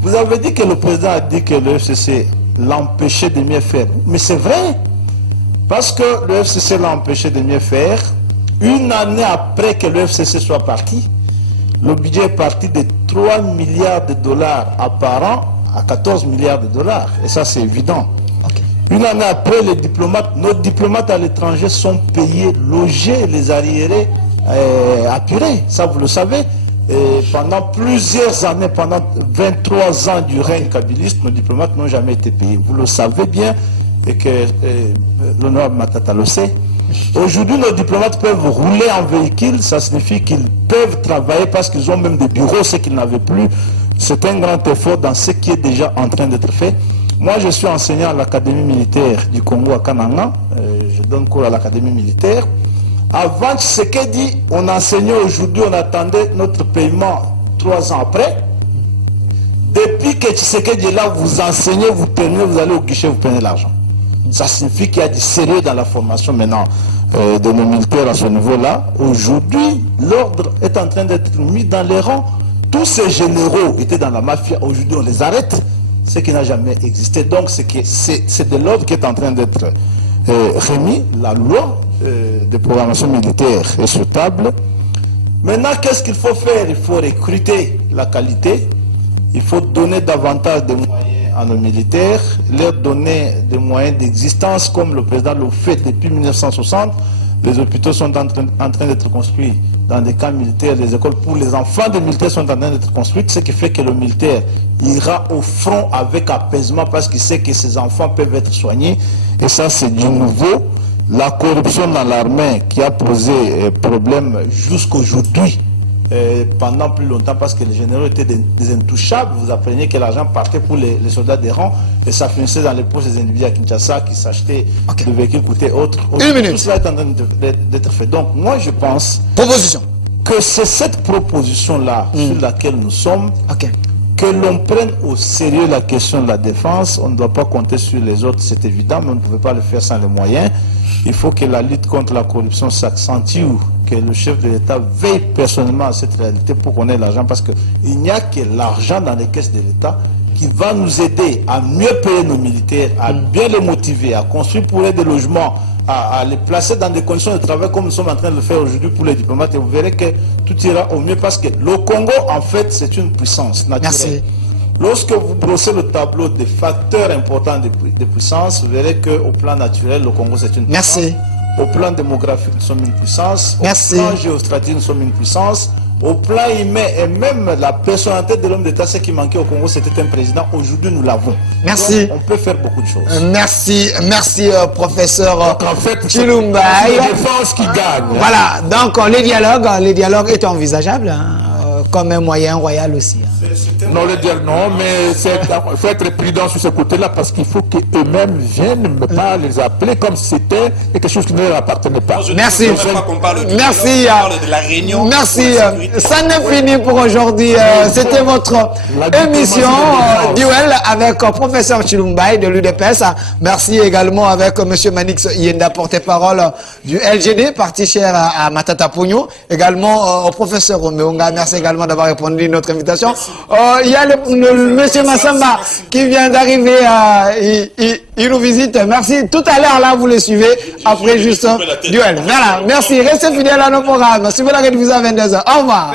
Vous avez dit que le président a dit que le FCC l'empêchait de mieux faire. Mais c'est vrai, parce que le FCC l'a empêché de mieux faire. Une année après que le FCC soit parti, le budget est parti de 3 milliards de dollars par an à 14 milliards de dollars. Et ça, c'est évident. Une année après, nos diplomates à l'étranger sont payés, logés, les arriérés apurés. Ça, vous le savez. Et pendant plusieurs années, pendant 23 ans du règne kabiliste, nos diplomates n'ont jamais été payés. Vous le savez bien, et que l'honorable Matata le sait. Aujourd'hui, nos diplomates peuvent rouler en véhicule, ça signifie qu'ils peuvent travailler parce qu'ils ont même des bureaux, ce qu'ils n'avaient plus. C'est un grand effort dans ce qui est déjà en train d'être fait. Moi, je suis enseignant à l'Académie militaire du Congo à Kananga. Je donne cours à l'Académie militaire. Avant Tshisekedi, on enseignait aujourd'hui, on attendait notre paiement 3 ans après. Depuis que Tshisekedi est là, vous enseignez, vous terminez, vous allez au guichet, vous prenez l'argent. Ça signifie qu'il y a du sérieux dans la formation maintenant de nos militaires à ce niveau-là. Aujourd'hui, l'ordre est en train d'être mis dans les rangs. Tous ces généraux étaient dans la mafia. Aujourd'hui, on les arrête. Ce qui n'a jamais existé. Donc, c'est de l'ordre qui est en train d'être remis. La loi de programmation militaire est sur table. Maintenant, qu'est-ce qu'il faut faire? Il faut recruter la qualité. Il faut donner davantage de moyens à nos militaires, leur donner des moyens d'existence comme le président le fait depuis 1960. Les hôpitaux sont en train d'être construits dans des camps militaires, les écoles pour les enfants des militaires sont en train d'être construites, ce qui fait que le militaire ira au front avec apaisement parce qu'il sait que ses enfants peuvent être soignés. Et ça, c'est du nouveau. La corruption dans l'armée qui a posé problème jusqu'aujourd'hui pendant plus longtemps parce que les généraux étaient des intouchables. Vous appreniez que l'argent partait pour les soldats des rangs et ça finissait dans les poches des individus à Kinshasa qui s'achetaient de véhicules coûtés autres. Une minute. Tout cela est en train d'être fait. Donc moi je pense Proposition. que c'est cette proposition-là sur laquelle nous sommes, Ok. que l'on prenne au sérieux la question de la défense. On ne doit pas compter sur les autres, c'est évident, mais on ne pouvait pas le faire sans les moyens. Il faut que la lutte contre la corruption s'accentue, que le chef de l'État veille personnellement à cette réalité pour qu'on ait l'argent, parce qu'il n'y a que l'argent dans les caisses de l'État qui va nous aider à mieux payer nos militaires, à bien les motiver, à construire pour eux des logements, à les placer dans des conditions de travail comme nous sommes en train de le faire aujourd'hui pour les diplomates. Et vous verrez que tout ira au mieux parce que le Congo, en fait, c'est une puissance naturelle. Merci. Lorsque vous brossez le tableau des facteurs importants de puissance, vous verrez qu'au plan naturel, le Congo, c'est une puissance. Merci. Au plan démographique, nous sommes une puissance. Merci. Au plan géostratégique, nous sommes une puissance. Au plan humain et même la personnalité de l'homme d'État, ce qui manquait au Congo, c'était un président. Aujourd'hui, nous l'avons. Merci. Donc, on peut faire beaucoup de choses. Merci, professeur En fait, Chilumbaï. c'est la défense qui gagne. Voilà, donc les dialogues est envisageable comme un moyen royal aussi. Non, le dire non, mais il faut être prudent sur ce côté-là parce qu'il faut qu'eux-mêmes viennent, mais pas les appeler comme si c'était quelque chose qui ne leur appartenait pas. Merci. Merci. De la réunion. Merci. Ça n'est fini pour aujourd'hui. C'était votre émission Duel avec professeur Chilumbaï de l'UDPS. Merci également avec monsieur Manix Yenda, porte-parole du LGD, parti cher à Matata Pogno. Également au professeur Roméonga. Merci également d'avoir répondu à notre invitation. Il y a le monsieur Massamba qui vient d'arriver. Il nous visite. Merci. Tout à l'heure, là, vous le suivez. Après, juste Duel. Voilà. Merci. Restez fidèles à nos programmes. Suivez la rediffusion à 22h. Au revoir.